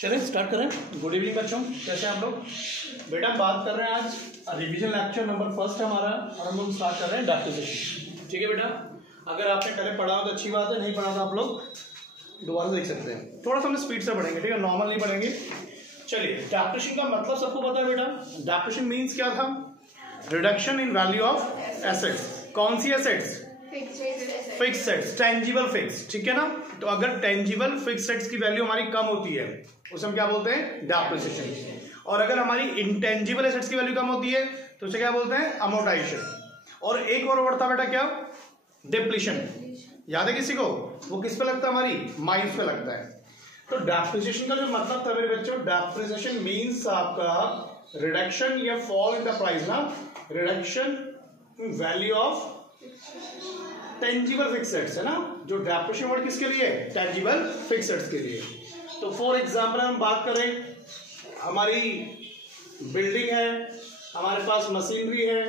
चलें स्टार्ट करें। Good evening बच्चों, कैसे हैं आप लोग? बेटा बात कर रहे हैं आज रिवीजन लेक्चर नंबर फर्स्ट है हमारा, और हम लोग स्टार्ट कर रहे हैं डेप्रिसिएशन। ठीक है बेटा, अगर आपने पहले पढ़ा हो तो अच्छी बात है, नहीं पढ़ा तो आप लोग दोबारा देख सकते हैं। थोड़ा सा हम स्पीड से पढ़ेंगे, ठीक है, नॉर्मल नहीं पढ़ेंगे। चलिए, डेप्रिसिएशन का मतलब सबको पता है बेटा। डेप्रिसिएशन मीन्स क्या था? Reduction in value of assets. कौन सी assets? Fixed assets, tangible fixed, ठीक है ना। तो अगर टेंजिबल फिक्स सेट्स की वैल्यू हमारी कम होती है उसे हम क्या बोलते हैं? डेप्रिसिएशन। और अगर हमारी इंटेंजिबल एसेट्स की वैल्यू कम होती है तो उसे क्या बोलते हैं? अमोर्टाइजेशन। और एक और वर्ड था बेटा, क्या? डिप्लीशन। याद है किसी को? वो किस पे लगता है? हमारी माइंस पे लगता है। तो डेप्रिसिएशन का जो मतलब था मेरे बच्चों, डेप्रिसिएशन मीन्स आपका रिडक्शन या फॉल इन द प्राइस ना, reduction in value of tangible fixed sets, है ना। जो डेप्रिसिएशन वर्ड किसके लिए? टेंजिबल फिक्स सेट्स के लिए। तो फॉर एग्जांपल हम बात करें, हमारी बिल्डिंग है, हमारे पास मशीनरी है,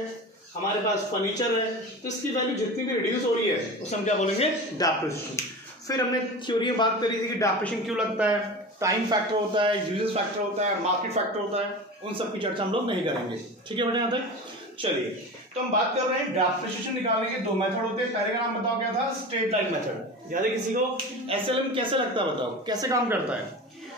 हमारे पास फर्नीचर है, तो इसकी वैल्यू जितनी भी रिड्यूस हो रही है उसे हम क्या बोलेंगे? डेप्रिसिएशन। फिर हमने थ्योरी में बात करी थी कि डेप्रिसिएशन क्यों लगता है, टाइम फैक्टर होता है, यूजेस फैक्टर होता है, मार्केट फैक्टर होता है, उन सब की चर्चा हम लोग नहीं करेंगे। ठीक है बेटा, यहाँ तक चलिए। तो हम बात कर रहे हैं डेप्रिसिएशन निकालने के दो मेथड होते हैं। पहले का नाम बताओ क्या था? Straight line method. याद है किसी को? एसएलएम कैसे लगता है बताओ, कैसे काम करता है?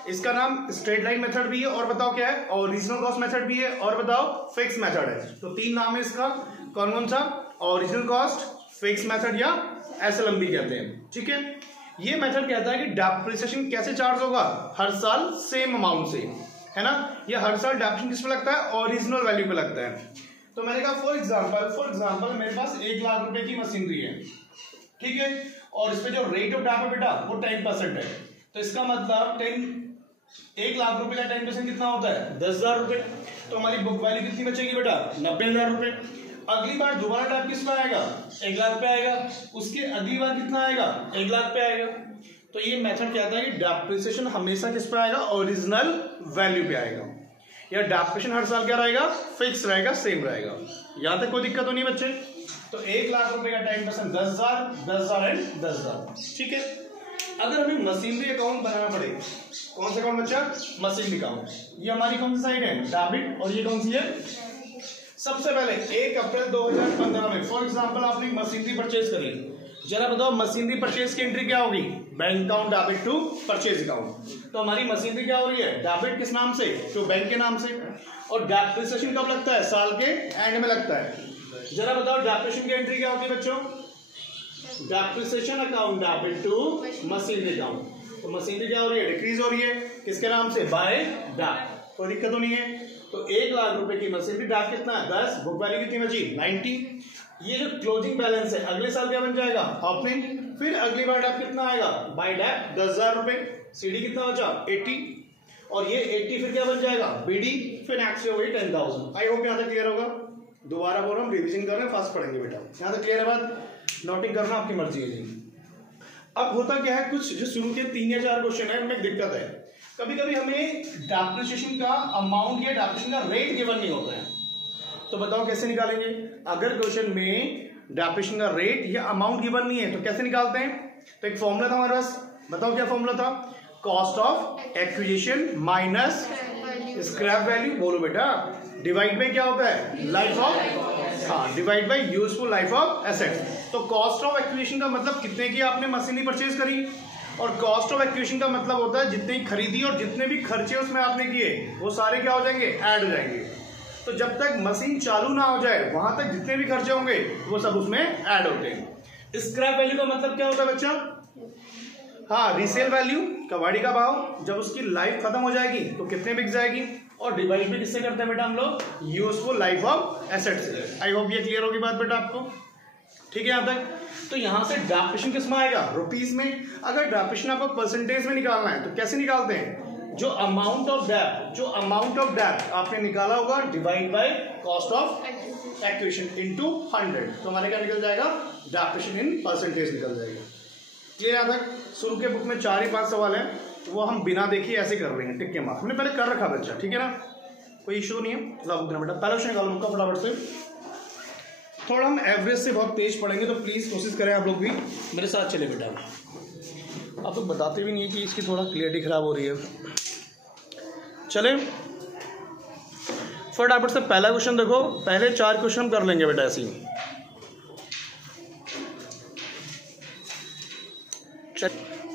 इसका नाम स्ट्रेट लाइन मेथड भी है, और बताओ क्या है? ओरिजिनल कॉस्ट मेथड भी है, और बताओ फिक्स मेथड है। तो तीन नाम है इसका। कौन कौन सा? ओरिजिनल कॉस्ट, फिक्स मेथड या एसएलएम भी कहते हैं। ठीक है, ये मेथड कहता है कि डेप्रिसिएशन कैसे चार्ज होगा? हर साल सेम अमाउंट से, है ना। ये हर साल डेप्रिसिएशन किस पे लगता है? ओरिजिनल वैल्यू पे लगता है। तो मैंने कहा फॉर एग्जांपल मेरे पास 1 लाख रुपए की मशीनरी है, ठीक है, और इसमें जो रेट ऑफ डेप है बेटा वो 10% है। तो इसका मतलब 1 लाख रुपए का 10% कितना होता है? 10,000 रुपए। तो हमारी बुक वैल्यू कितनी बचेगी बेटा? 90,000 रुपए। अगली बार दोबारा डेप किस पे आएगा? 1 लाख पे आएगा। उसके अगली बार कितना आएगा? 1 लाख पे आएगा। तो ये मेथड कहता है कि डेप्रिसिएशन हमेशा किस पे आएगा? ओरिजिनल वैल्यू पे आएगा। या डेप्रिसिएशन हर साल क्या रहेगा? फिक्स रहेगा, सेम रहेगा। यहां तक कोई दिक्कत तो नहीं बच्चे? तो 1 लाख रुपए का 10% 10,000, 10,000 एंड 10,000। ठीक है, अगर हमें मशीनरी अकाउंट बनाना पड़े, कौन सा अकाउंट बच्चा? Machinery account. ये हमारी कौन सी साइड है? डेबिट। और ये कौन सी है? सबसे पहले 1 अप्रैल 2015 में फॉर एग्जाम्पल आपने एक मशीनरी परचेज करी। जरा बताओ मशीनरी परचेज की एंट्री क्या होगी? Bank account debit to purchase account. तो हमारी मशीनरी क्या हो रही है? डेबिट किस नाम से? टू बैंक के नाम से। और डेप्रिसिएशन कब लगता है? साल के एंड में लगता है। जरा बताओ डेप्रिसिएशन की एंट्री क्या होती है बच्चों? Depreciation account debit to machinery account. तो मशीनरी क्या हो रही है? डिक्रीज हो रही है, किसके नाम से? By dep. कोई दिक्कत तो नहीं है। तो 1 लाख रुपए की मशीनरी, डेप कितना है? 10, बुक वैल्यू कितनी बची? 90। ये जो क्लोजिंग बैलेंस है अगले साल क्या बन जाएगा? ओपनिंग। फिर अगली बार डेप कितना आएगा? बाय डेप 10,000 रुपए। सीडी कितना बचा? 80। और ये 80 फिर क्या बन जाएगा? बीडी। फिर नेक्स्ट हो गई 10,000। आई होप यहाँ तक क्लियर होगा। दोबारा बोल रहा हूँ, रिविजन कर रहे हैं, फास्ट पढ़ेंगे बेटा। यहाँ तक क्लियर है बात? नोटिंग करना आपकी मर्जी है जी। अब होता क्या है, कुछ जो शुरू के 3 या 4 क्वेश्चन है उनमें एक दिक्कत है। कभी कभी हमें डेप्रिसिएशन का अमाउंट या डेप्रिसिएशन का रेट गिवन नहीं होता है। तो बताओ कैसे निकालेंगे? अगर क्वेश्चन में डेप्रिसिएशन का रेट या अमाउंट गिवन नहीं है तो कैसे निकालते हैं? तो एक फॉर्मूला था हमारे पास, बताओ क्या फॉर्मूला था? Cost of acquisition minus scrap value. बोलो बेटा। डिवाइड बाय क्या होता है? लाइफ ऑफ, हाँ, divide by useful life of asset. तो कॉस्ट ऑफ एक्विजिशन का मतलब कितने की आपने मशीनरी परचेज करी, और कॉस्ट ऑफ एक्विजिशन का मतलब होता है जितनी खरीदी और जितने भी खर्चे उसमें आपने किए वो सारे क्या हो जाएंगे? ऐड हो जाएंगे। तो जब तक मशीन चालू ना हो जाए वहां तक जितने भी खर्चे होंगे वो सब उसमें ऐड होते हैं। स्क्रैप वैल्यू का मतलब क्या होता है बच्चा? हाँ, रीसेल वैल्यू, कबाड़ी का भाव। जब उसकी लाइफ खत्म हो जाएगी तो कितने बिक जाएगी। और डिवाइड भी किससे करते हैं बेटा हम लोग? यूजफुल लाइफ ऑफ एसेट से। आई होप ये क्लियर होगी बात बेटा आपको? ठीक है यहाँ तक? तो यहां से डेप्रिसिएशन किस में आएगा? रुपीस में। अगर डेप्रिसिएशन आपको परसेंटेज में निकालना है तो कैसे निकालते हैं? जो अमाउंट ऑफ डेप आपने निकाला होगा divide by cost of acquisition into 100। तो हमारे क्या निकल जाएगा? डेप्रिसिएशन इन परसेंटेज निकल जाएगा। क्लियर यहाँ तक? शुरू के बुक में 4 ही 5 सवाल है, वो हम बिना देखे ऐसे कर रहे हैं, टिक के मार्क्स हमने पहले कर रखा बच्चा। ठीक है ना, कोई इशू नहीं है। बेटा पहले क्वेश्चन निकालो उनका फटाफट से। थोड़ा हम एवरेज से बहुत तेज पढ़ेंगे तो प्लीज कोशिश करें आप लोग भी मेरे साथ चले बेटा। आप लोग बताते भी नहीं है कि इसकी थोड़ा क्लियरिटी खराब हो रही है। चले फटाफट से पहला क्वेश्चन देखो, पहले 4 क्वेश्चन कर लेंगे बेटा ऐसे ही।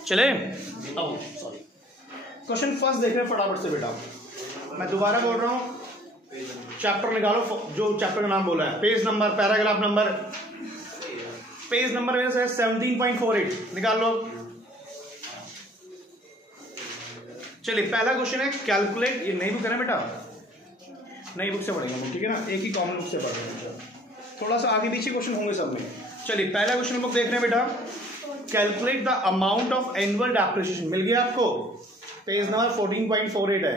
चले आओ, सॉरी क्वेश्चन फर्स्ट देख रहे हैं फटाफट से बेटा। मैं दोबारा बोल रहा हूँ, चैप्टर निकालो, जो चैप्टर का नाम बोला है, page number, paragraph number, page number मेरे से 17.48 निकाल लो। चलिए पहला क्वेश्चन है कैलकुलेट, ये नई बुक है ना बेटा, नई बुक से पढ़ेंगे ठीक है ना, एक ही कॉमन बुक से पढ़ेंगे, थोड़ा सा आगे पीछे क्वेश्चन होंगे सब में। चलिए पहला क्वेश्चन बुक देख रहे हैं बेटा, calculate the amount of annual depreciation, मिल गया आपको, पेज नंबर 14.48 है।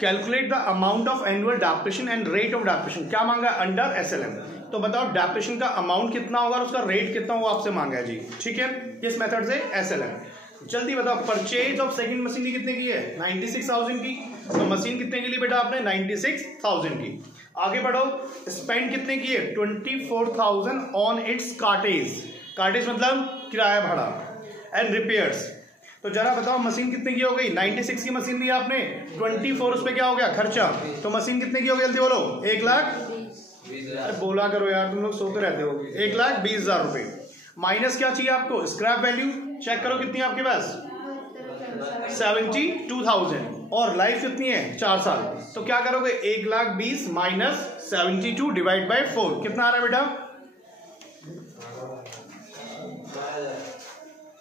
Calculate the amount of annual depreciation and rate of depreciation, क्या मांगा अंडर एसएलएम। तो बताओ डेप्रिसिएशन का अमाउंट कितना होगा और उसका रेट कितना होगा, आपसे मांगा है जी, ठीक है, किस मेथड से, एसएलएम। जल्दी बताओ, परचेज ऑफ सेकंड मशीन कितने की है, 96,000 की, तो मशीन कितने की ली बेटा आपने, 96,000 की। आगे बढ़ो, स्पेंड कितने की है, 24,000 ऑन इट्स कार्टेज, कार्टेज मतलब किराया भाड़ा, एंड रिपेयर्स। तो जरा बताओ मशीन कितने की हो गई, 96 की मशीन ली आपने, 24 उस पे क्या हो गया खर्चा, तो मशीन कितने की हो गई, जल्दी बोलो, 1,20,000, अरे बोला करो यार, तुम लोग सोते रहते हो, 1,20,000 रुपए, माइनस क्या चाहिए आपको, स्क्रैप वैल्यू, चेक करो कितनी है आपके पास, 72,000, और लाइफ कितनी है, 4 साल, तो क्या करोगे, 1,20,000 माइनस 72 डिवाइड बाई 4, कितना आ रहा है बेटा,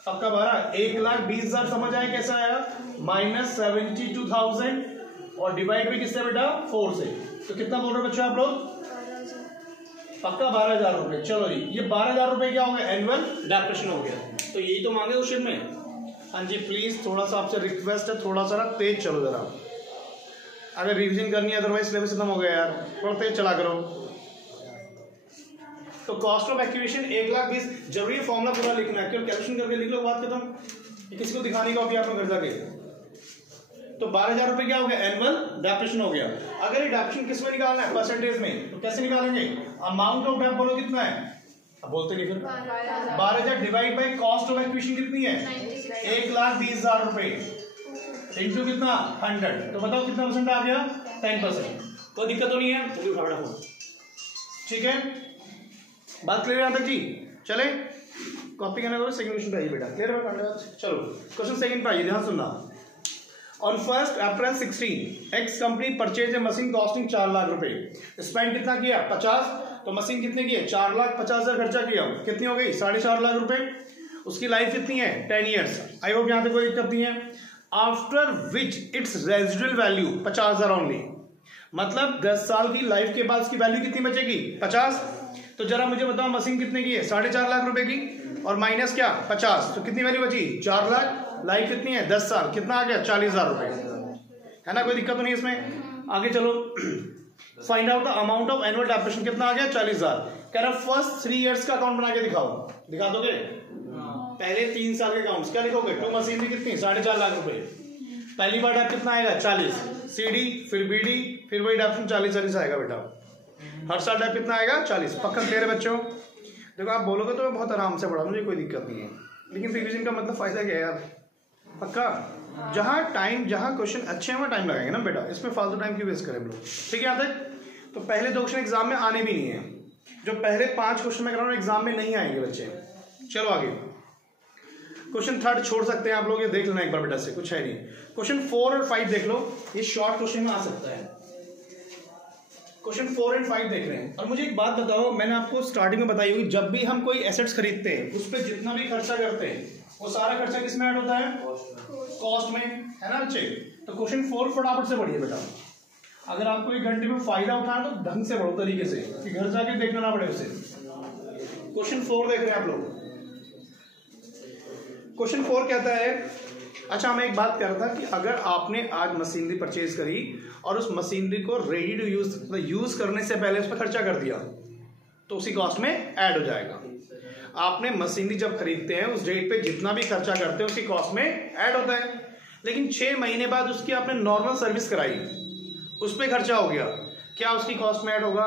आपका 12, 1,20,000 समझ आया कैसा आया, माइनस 72,000 और डिवाइड भी किससे बेटा, 4 से, तो कितना बोल रहे हो बच्चों आप लोग, पक्का 12,000 रुपए। चलो जी, ये 12,000 रुपए क्या हो गया, एनुअल डेप्रिसिएशन हो गया, तो यही तो मांगे क्वेश्चन में। हाँ जी प्लीज थोड़ा सा आपसे रिक्वेस्ट है, थोड़ा सा ना तेज चलो जरा, अगर रिवीजन करनी है, अदरवाइज सिलेबस खत्म हो गया यार, थोड़ा तेज चला करो। तो कॉस्ट ऑफ एक्विजिशन 1,20,000, जरूरी है फॉर्मूला पूरा लिखना है, क्यों कैलकुलेशन करके लिख लो, बात खत्म, ये किसी को दिखाने का भी आपको घर जाके। तो 12,000 रुपए क्या हो गया, एनुअल डेप्रिसिएशन हो गया। अगर ये डेप्रिसिएशन किस में निकालना है, परसेंटेज में, तो कैसे निकालेंगे, अमाउंट ऑफ डेप बोलो कितना है, अब बोलते नहीं फिर, 12,000 divide by cost of acquisition कितनी है, 1,20,000 रुपए इंटू कितना 100, तो बताओ कितना परसेंट आ गया, 10%, कोई दिक्कत तो नहीं है, तो भी उठा हो, ठीक है, बात क्लियर है तक जी। चले कॉपी करने को सेकंड क्वेश्चन पे आइए बेटा, क्लियर है, चलो क्वेश्चन सेकंड पे आइए, ध्यान सुनना। On 1 April 16 x company purchase a machine costing 4 lakh रुपए, स्पेंड कितना किया 50, तो मशीन कितने की है, 4,50,000 खर्चा किया, कितनी हो गई 4.5 लाख रुपए, उसकी लाइफ कितनी है 10 ईयर्स, आई होप यहाँ पे कोई दिक्कत नहीं है। After which it's residual value 50,000 only, मतलब 10 साल की लाइफ के बाद उसकी वैल्यू कितनी बचेगी 50, तो जरा मुझे बताओ मशीन कितने की है 4.5 लाख रुपए की, और माइनस क्या 50, तो कितनी वैल्यू बची 4 लाख, लाइफ कितनी है 10 साल, कितना आ गया 40,000 रुपए, है ना, कोई दिक्कत तो नहीं इसमें। आगे चलो, find out the amount of annual depreciation, कितना आ गया 40,000, कह रहा फर्स्ट 3 इयर्स का अकाउंट बना के दिखाओ, दिखा दोगे, पहले 3 साल के अकाउंट्स क्या लिखोगे, 2 मशीन की कितनी 4.5 लाख रुपए, पहली बार डेप कितना आएगा 40, सीडी फिर बीडी फिर वही डेप्रिसिएशन 40 आएगा बेटा, हर साल डेप कितना आएगा 40, पक्का क्लियर है बच्चों। देखो आप बोलोगे तो मैं बहुत आराम से पढ़ा, मुझे कोई दिक्कत नहीं है, लेकिन रिवीजन का मतलब फायदा क्या है यार, पक्का जहाँ क्वेश्चन अच्छे हैं वहाँ टाइम लगाएंगे ना बेटा, इसमें फालतू टाइम क्यों वेस्ट करें हम लोग, ठीक है यहाँ तक। तो पहले 2 क्वेश्चन एग्जाम में आने भी नहीं है, जो पहले 5 क्वेश्चन में कराऊंगा एग्जाम में नहीं आएंगे बच्चे। चलो आगे, क्वेश्चन 3 छोड़ सकते हैं आप लोग, ये देख लेना एक बार बेटा से, कुछ है नहीं। क्वेश्चन 4 और 5 देख लो, ये शॉर्ट क्वेश्चन में आ सकता है, क्वेश्चन 4 और 5 देख रहे हैं। और मुझे एक बात बताओ, मैंने आपको स्टार्टिंग में बताई हुई, जब भी हम कोई एसेट्स खरीदते हैं उस पर जितना भी खर्चा करते हैं वो सारा खर्चा किस में ऐड होता है, कॉस्ट में, है ना बच्चे। तो क्वेश्चन 4 फटाफट से पढ़िए बेटा, अगर आपको 1 घंटे में फायदा उठाना तो ढंग से पढ़ो तरीके से, कि घर जाके देखना ना पड़े उसे। क्वेश्चन 4 देख रहे हैं आप लोग, क्वेश्चन 4 कहता है, अच्छा मैं एक बात कह रहा था कि अगर आपने आज मशीनरी परचेज करी और उस मशीनरी को रेडी टू यूज, मतलब यूज करने से पहले उस पर खर्चा कर दिया, तो उसी कॉस्ट में ऐड हो जाएगा। आपने मशीनरी जब खरीदते हैं उस डेट पे जितना भी खर्चा करते हैं उसी कॉस्ट में ऐड होता है, लेकिन 6 महीने बाद उसकी आपने नॉर्मल सर्विस कराई, उस पर खर्चा हो गया, क्या उसकी कॉस्ट में ऐड होगा,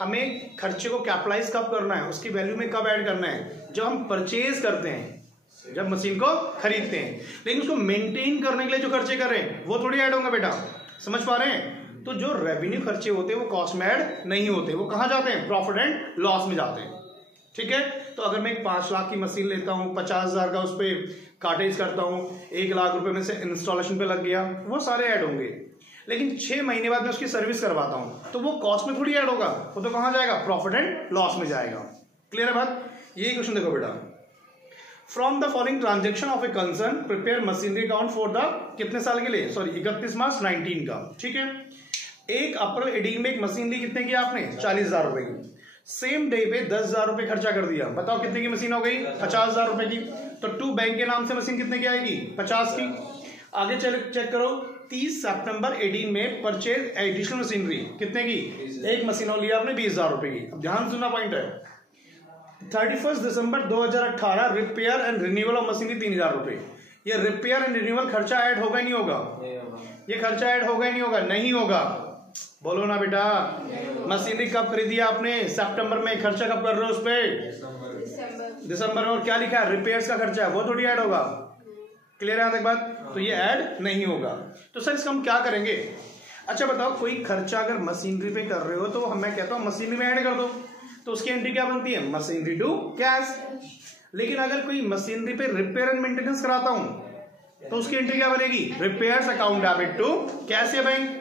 हमें खर्चे को कैपिटलाइज कब करना है, उसकी वैल्यू में कब ऐड करना है, जब हम परचेज करते हैं, जब मशीन को खरीदते हैं। लेकिन उसको मेंटेन करने के लिए जो खर्चे कर रहे हैं वो थोड़ी ऐड होंगे बेटा, समझ पा रहे हैं। तो जो रेवेन्यू खर्चे होते हैं वो कॉस्ट में ऐड नहीं होते, वो कहाँ जाते हैं, प्रॉफिट एंड लॉस में जाते हैं। ठीक है, तो अगर मैं एक 5 लाख की मशीन लेता हूँ, 50,000 का उस पर कार्टेज करता हूँ, 1 लाख रुपए में से इंस्टॉलेशन पे लग गया, वो सारे ऐड होंगे। लेकिन 6 महीने बाद मैं उसकी सर्विस करवाता हूँ तो वो कॉस्ट में थोड़ी ऐड होगा, वो तो कहाँ जाएगा, प्रॉफिट एंड लॉस में जाएगा। क्लियर है बात। यही क्वेश्चन देखो बेटा, from the following transaction of a concern prepare machinery account for the कितने साल के लिए, सॉरी 31 मार्च 19 का। ठीक है, 1 अप्रैल 18 में एक मशीन ली, कितने की आपने, 40,000 रुपए की। सेम डे पे 10,000 रुपए खर्चा कर दिया, बताओ कितने की मशीन हो गई, 50,000 रुपए की। तो टू बैंक के नाम से मशीन कितने की आएगी, 50 की। आगे चेक करो, 30 सितंबर 18 में परचेज एडिशनल मशीनरी कितने की, एक मशीन और लिया आपने 20,000 रुपए की। अब ध्यान सुनना पॉइंट है, 31 दिसंबर 2018 repair and renewal of machinery 3,000 रुपए। ये रिपेयर एंड रिन्यूअल खर्चा ऐड होगा नहीं होगा, ये खर्चा ऐड होगा नहीं होगा, नहीं होगा, बोलो ना बेटा। मशीनरी कब खरीदी आपने, सितंबर में, खर्चा कब कर रहे हो उस पे, दिसंबर में। और क्या लिखा है, रिपेयर्स का खर्चा है, वो थोड़ी ऐड होगा। क्लियर है यहाँ तक बात, तो ये ऐड नहीं होगा। तो सर इसका हम क्या करेंगे, अच्छा बताओ, कोई खर्चा अगर मशीनरी पे कर रहे हो तो मैं कहता हूँ मशीनरी में ऐड कर दो, तो उसकी एंट्री क्या बनती है, मशीनरी टू कैश। लेकिन अगर कोई मशीनरी पे रिपेयर एंड मेंटेनेंस कराता हूं तो उसकी एंट्री क्या बनेगी, repairs account debit to cash या बैंक।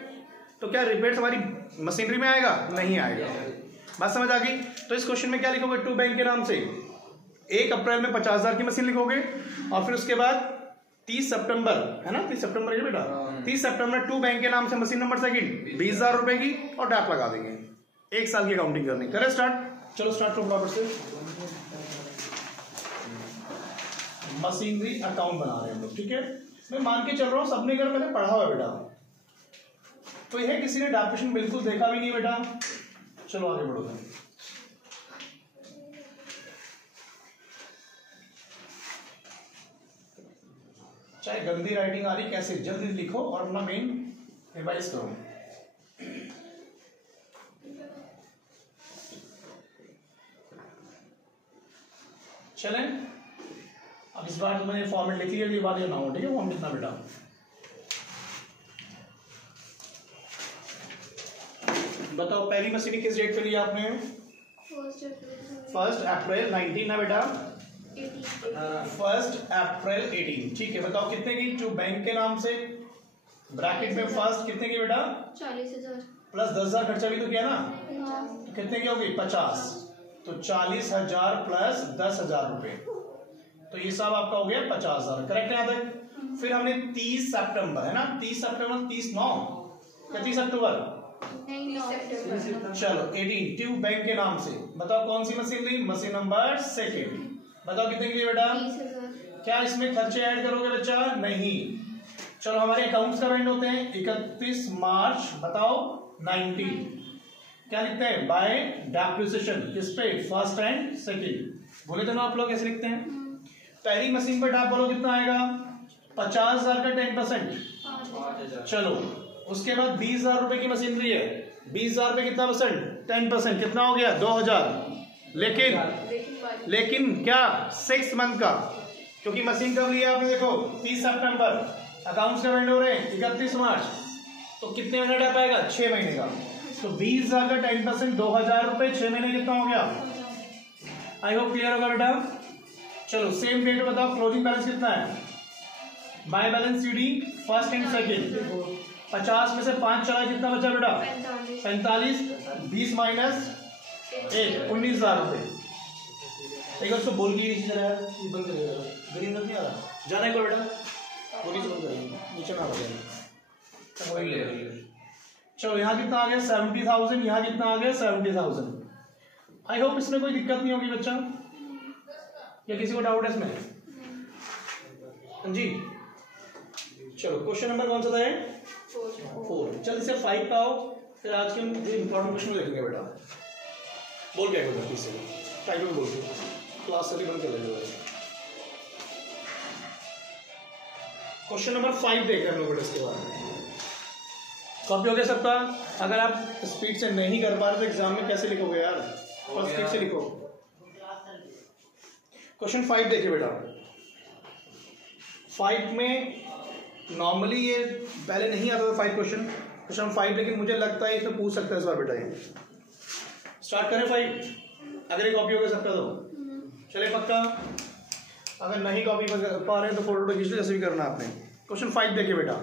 तो क्या रिपेयर्स हमारी मशीनरी में आएगा, नहीं आएगा। बात समझ आ गई। तो इस क्वेश्चन में क्या लिखोगे, टू बैंक के नाम से 1 अप्रैल में 50,000 की मशीन लिखोगे, और फिर उसके बाद 30 सितंबर है ना, 30 सितंबर है बेटा, 30 सितंबर टू बैंक के नाम से मशीन नंबर सेकंड 20,000 रुपए की, और डैप लगा देंगे। 1 साल की अकाउंटिंग करनी। करें स्टार्ट, चलो स्टार्ट करो फटाफट से। मशीनरी अकाउंट बना रहे हैं हम लोग। ठीक है, मैं मान के चल रहा हूं सबने अगर मैंने पढ़ा हुआ बेटा, तो यह किसी ने डेफिनेशन बिल्कुल देखा भी नहीं बेटा। चलो आगे बढ़ो। चाहे गंदी राइटिंग आ रही कैसे, जल्दी लिखो और अपना मेन रिवाइज करो। चलें, अब इस बार तो मैंने फॉर्मेट लिख लिया, अगली बार ये ना हो, ठीक है, वो हम लिखना बेटा। बताओ पहली मशीन किस डेट पे ली आपने, 1 अप्रैल 19 ना बेटा, 1 अप्रैल 18। ठीक है, बताओ कितने की, जो बैंक के नाम से ब्रैकेट में फर्स्ट कितने की बेटा, 40,000 प्लस 10,000 खर्चा भी तो किया ना, तो कितने की होगी, 50। तो 40,000 प्लस 10,000 रुपए, तो ये सब आपका हो गया 50,000। करेक्ट है यहाँ तक। फिर हमने 30 सितंबर है ना, 30 सितंबर 30/9 या 30 अक्टूबर, चलो 18 ट्यूब बैंक के नाम से। बताओ कौन सी मशीन ली, मशीन नंबर सेकंड। बताओ कितने की बेटा, 30,000। क्या इसमें खर्चे ऐड करोगे बच्चा, नहीं। चलो हमारे अकाउंट्स कब एंड होते हैं, 31 मार्च बताओ 19। क्या लिखते हैं, बाय डेप्रिसिएशन, किस पे, फर्स्ट एंड सेकंड। बोले तो ना आप लोग कैसे लिखते हैं। पहली मशीन पर आप बोलो कितना आएगा, 50,000 का 10%। चलो उसके बाद 20,000 रुपए की मशीनरी है, 20,000 पे कितना परसेंट, 10%, कितना हो गया 2,000। लेकिन क्या 6 मंथ का, क्योंकि मशीन कब लिया आपने, देखो 30 सितंबर, अकाउंट्स कब एंड हो रहे हैं 31 मार्च, तो कितने महीने डा पाएगा, 6 महीने का। तो 20,000 का 10%, 2,000 रुपए, 6 महीने कितना हो गया। आई होप क्लियर होगा बेटा। चलो सेम डेट बताओ, क्लोजिंग बैलेंस कितना है, by balance CD first and second. 50 में से 5 चला, कितना बचा बेटा, 45, 20 माइनस 1, 19,000 रुपए। एक उसको बोल के नीचे जरा बंद करेगा, ग्रीन नहीं आ रहा, जाना है बेटा, बोली से बंद करेंगे, नीचे ना बजाएंगे, वही ले रही है। चलो यहाँ कितना आ गया 70,000, यहाँ कितना आ गया 70,000। आई होप इसमें कोई दिक्कत नहीं होगी बच्चा, या किसी को डाउट है इसमें, जी। चलो क्वेश्चन नंबर कौन सा था, 4। चल इसे 5 का आओ, फिर आज के हम इंपॉर्टेंट क्वेश्चन देखेंगे बेटा। बोल क्या बोल रहा है, टाइटल बोल के क्लास से बंद कर लेंगे। क्वेश्चन नंबर 5 देख रहे हैं हम लोग इसके बाद। कॉपी हो गया सबका? अगर आप स्पीड से नहीं कर पा रहे तो एग्जाम में कैसे लिखोगे यार? और स्पीड से लिखो। क्वेश्चन 5 देखिए बेटा। 5 में नॉर्मली ये पहले नहीं आता था 5 क्वेश्चन 5, लेकिन मुझे लगता है इसमें पूछ सकता है इस बार बेटा। ये स्टार्ट करें 5? अगर ये कॉपी हो गया सबका तो चले पक्का। अगर नहीं कॉपी कर पा रहे हैं तो फोटो खींच लो, जैसे भी करना आपने। क्वेश्चन 5 देखिए बेटा।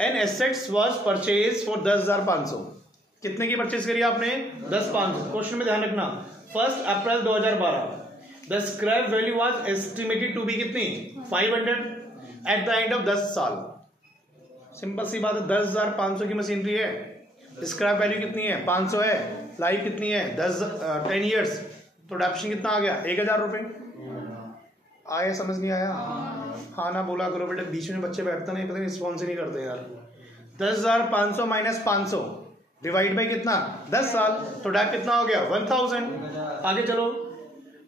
An assets was purchase for 10,500। कितने की परचेज करी आपने? 10,500। क्वेश्चन में ध्यान रखना 1 April 2012 the scrap value was estimated to be कितनी? 500 एट द एंड ऑफ 10 साल। सिंपल सी बात है, 10,500 की मशीनरी है, स्क्रैप वैल्यू कितनी है? 500 है, लाइफ कितनी है? 10 ईयर्स, तो डेप्शन कितना आ गया? 1,000 रुपए। आया? समझ नहीं आया? हाँ ना बोला करो बेटा, बीच में बच्चे बैठते नहीं, पता नहीं रिस्पॉन्स ही नहीं करते यार। 10,500 माइनस 500 डिवाइड बाई कितना? 10 साल, तो डेप कितना हो गया? 1,000। आगे चलो,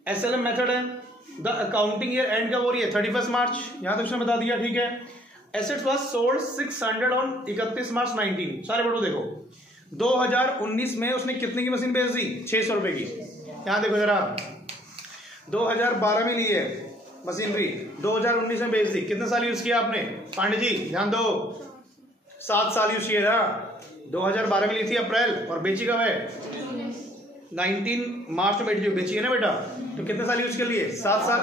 एसएलएम मेथड है। द अकाउंटिंग ईयर एंड कब हो रही है? 31 मार्च। यहां तक उसने बता दिया, ठीक है। एसेट्स वाज सोल्ड 600 ऑन 31 मार्च 19। सारे बेटो देखो, 2019 में उसने कितने की मशीन बेच दी? 600 रुपए की। यहां देखो जरा, 2012 में ली है मशीनरी, 2019 में बेच दी। कितने साल यूज किया आपने पांडे जी? ध्यान दो, 7 साल यूज किया ना। 2012 में ली थी अप्रैल, और बेची कब है? 19 मार्च में बेची है ना बेटा, तो कितने साल यूज कर लिए? 7 साल।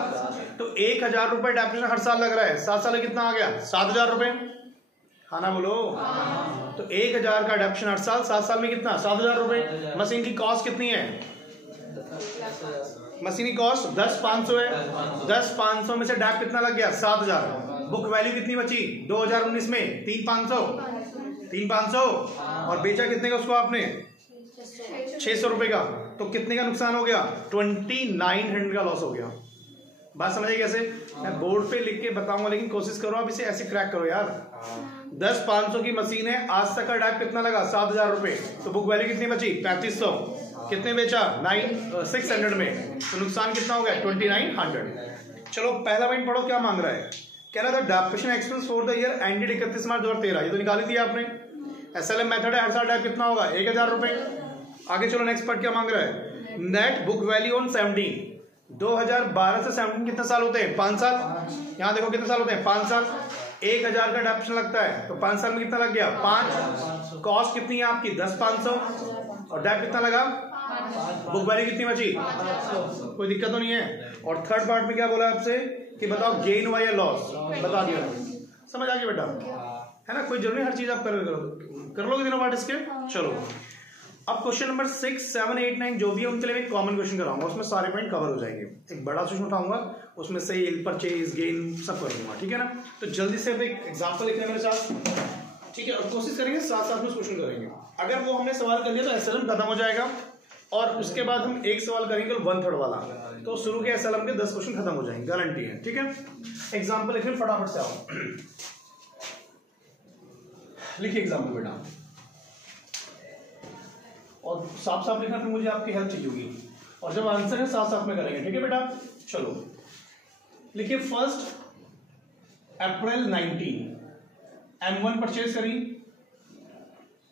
तो 1,000 रुपए डेप्रिसिएशन हर साल लग रहा है। 7 साल में कितना आ गया? 7,000 रुपए। हाँ ना बोलो? तो 1,000 का डेप्रिसिएशन हर साल, 7 साल में कितना? 7,000 रुपए। मशीन की कॉस्ट कितनी है? मशीन की कॉस्ट 10,500 है। 10,500 में से डेप कितना लग गया? 7,000। बुक वैल्यू कितनी बची 2019 में? 3,500। और बेचा कितने का उसको आपने? 600 रुपए का। तो कितने का नुकसान हो गया? 2,900 का लॉस हो गया। बात समझिए कैसे? मैं बोर्ड पे लिख के बताऊंगा, लेकिन कोशिश करो आप इसे ऐसे क्रैक करो यार। 10,500 की मशीन है, आज तक का डेप कितना लगा? 7,000 रुपए। तो बुक वैल्यू कितनी बची? 3,500। कितने बेचा? 600 में, तो नुकसान कितना हो गया? 2,900। चलो पहला पॉइंट पढ़ो, क्या मांग रहा है? कह रहा था depreciation expense for the year ended 31 मार्च 2013। ये तो निकाली थी आपने। एसएलएम मेथड है, हर साल डेप कितना होगा? 1,000 रुपए। आगे चलो, नेक्स्ट पार्ट क्या मांग रहा है? Net book value on 17। 2012 से 17 कितने साल होते हैं? 5 साल। यहाँ देखो कितने साल होते हैं? 5 साल। 1,000 का डेप्रिसिएशन लगता है, तो 5 साल में कितना लग गया? 5। कॉस्ट कितनी है आपकी? 10,500। और डेप कितना लगा? बुक वैल्यू कितनी बची? कोई दिक्कत तो नहीं है। और थर्ड पार्ट में क्या बोला आपसे कि बताओ गेन हुआ या लॉस? बता दिया। समझ आ गया बेटा? है ना? कोई जरूरी हर चीज आप कर लोगे दिनों पार्ट इसके। चलो अब क्वेश्चन नंबर 6, 7, 8, 9 जो भी है उनके लिए एक कॉमन क्वेश्चन कराऊंगा, उसमें सारे पॉइंट कवर हो जाएंगे। एक बड़ा क्वेश्चन उठाऊंगा, उसमें सेल, परचेज, गेन सब कर दूंगा, ठीक है ना? तो जल्दी से अब एक एग्जांपल लिखने मेरे साथ, ठीक है? और कोशिश करेंगे साथ साथ में क्वेश्चन करेंगे। अगर वो हमने सवाल कर लिया तो एसएलएम खत्म हो जाएगा, और उसके बाद हम एक सवाल करेंगे 1/3 वाला, तो शुरू के एसएलएम के 10 क्वेश्चन खत्म हो जाएंगे, गारंटी है, ठीक है? एग्जाम्पल लिखिए फटाफट से आओ। लिखिए एग्जाम्पल बेटा, और साफ साफ लिखना, फिर मुझे आपकी हेल्प चाहिए होगी, और जब आंसर है साथ साथ में करेंगे, ठीक है बेटा? चलो लिखिए 1 अप्रैल 19 M1 परचेज करी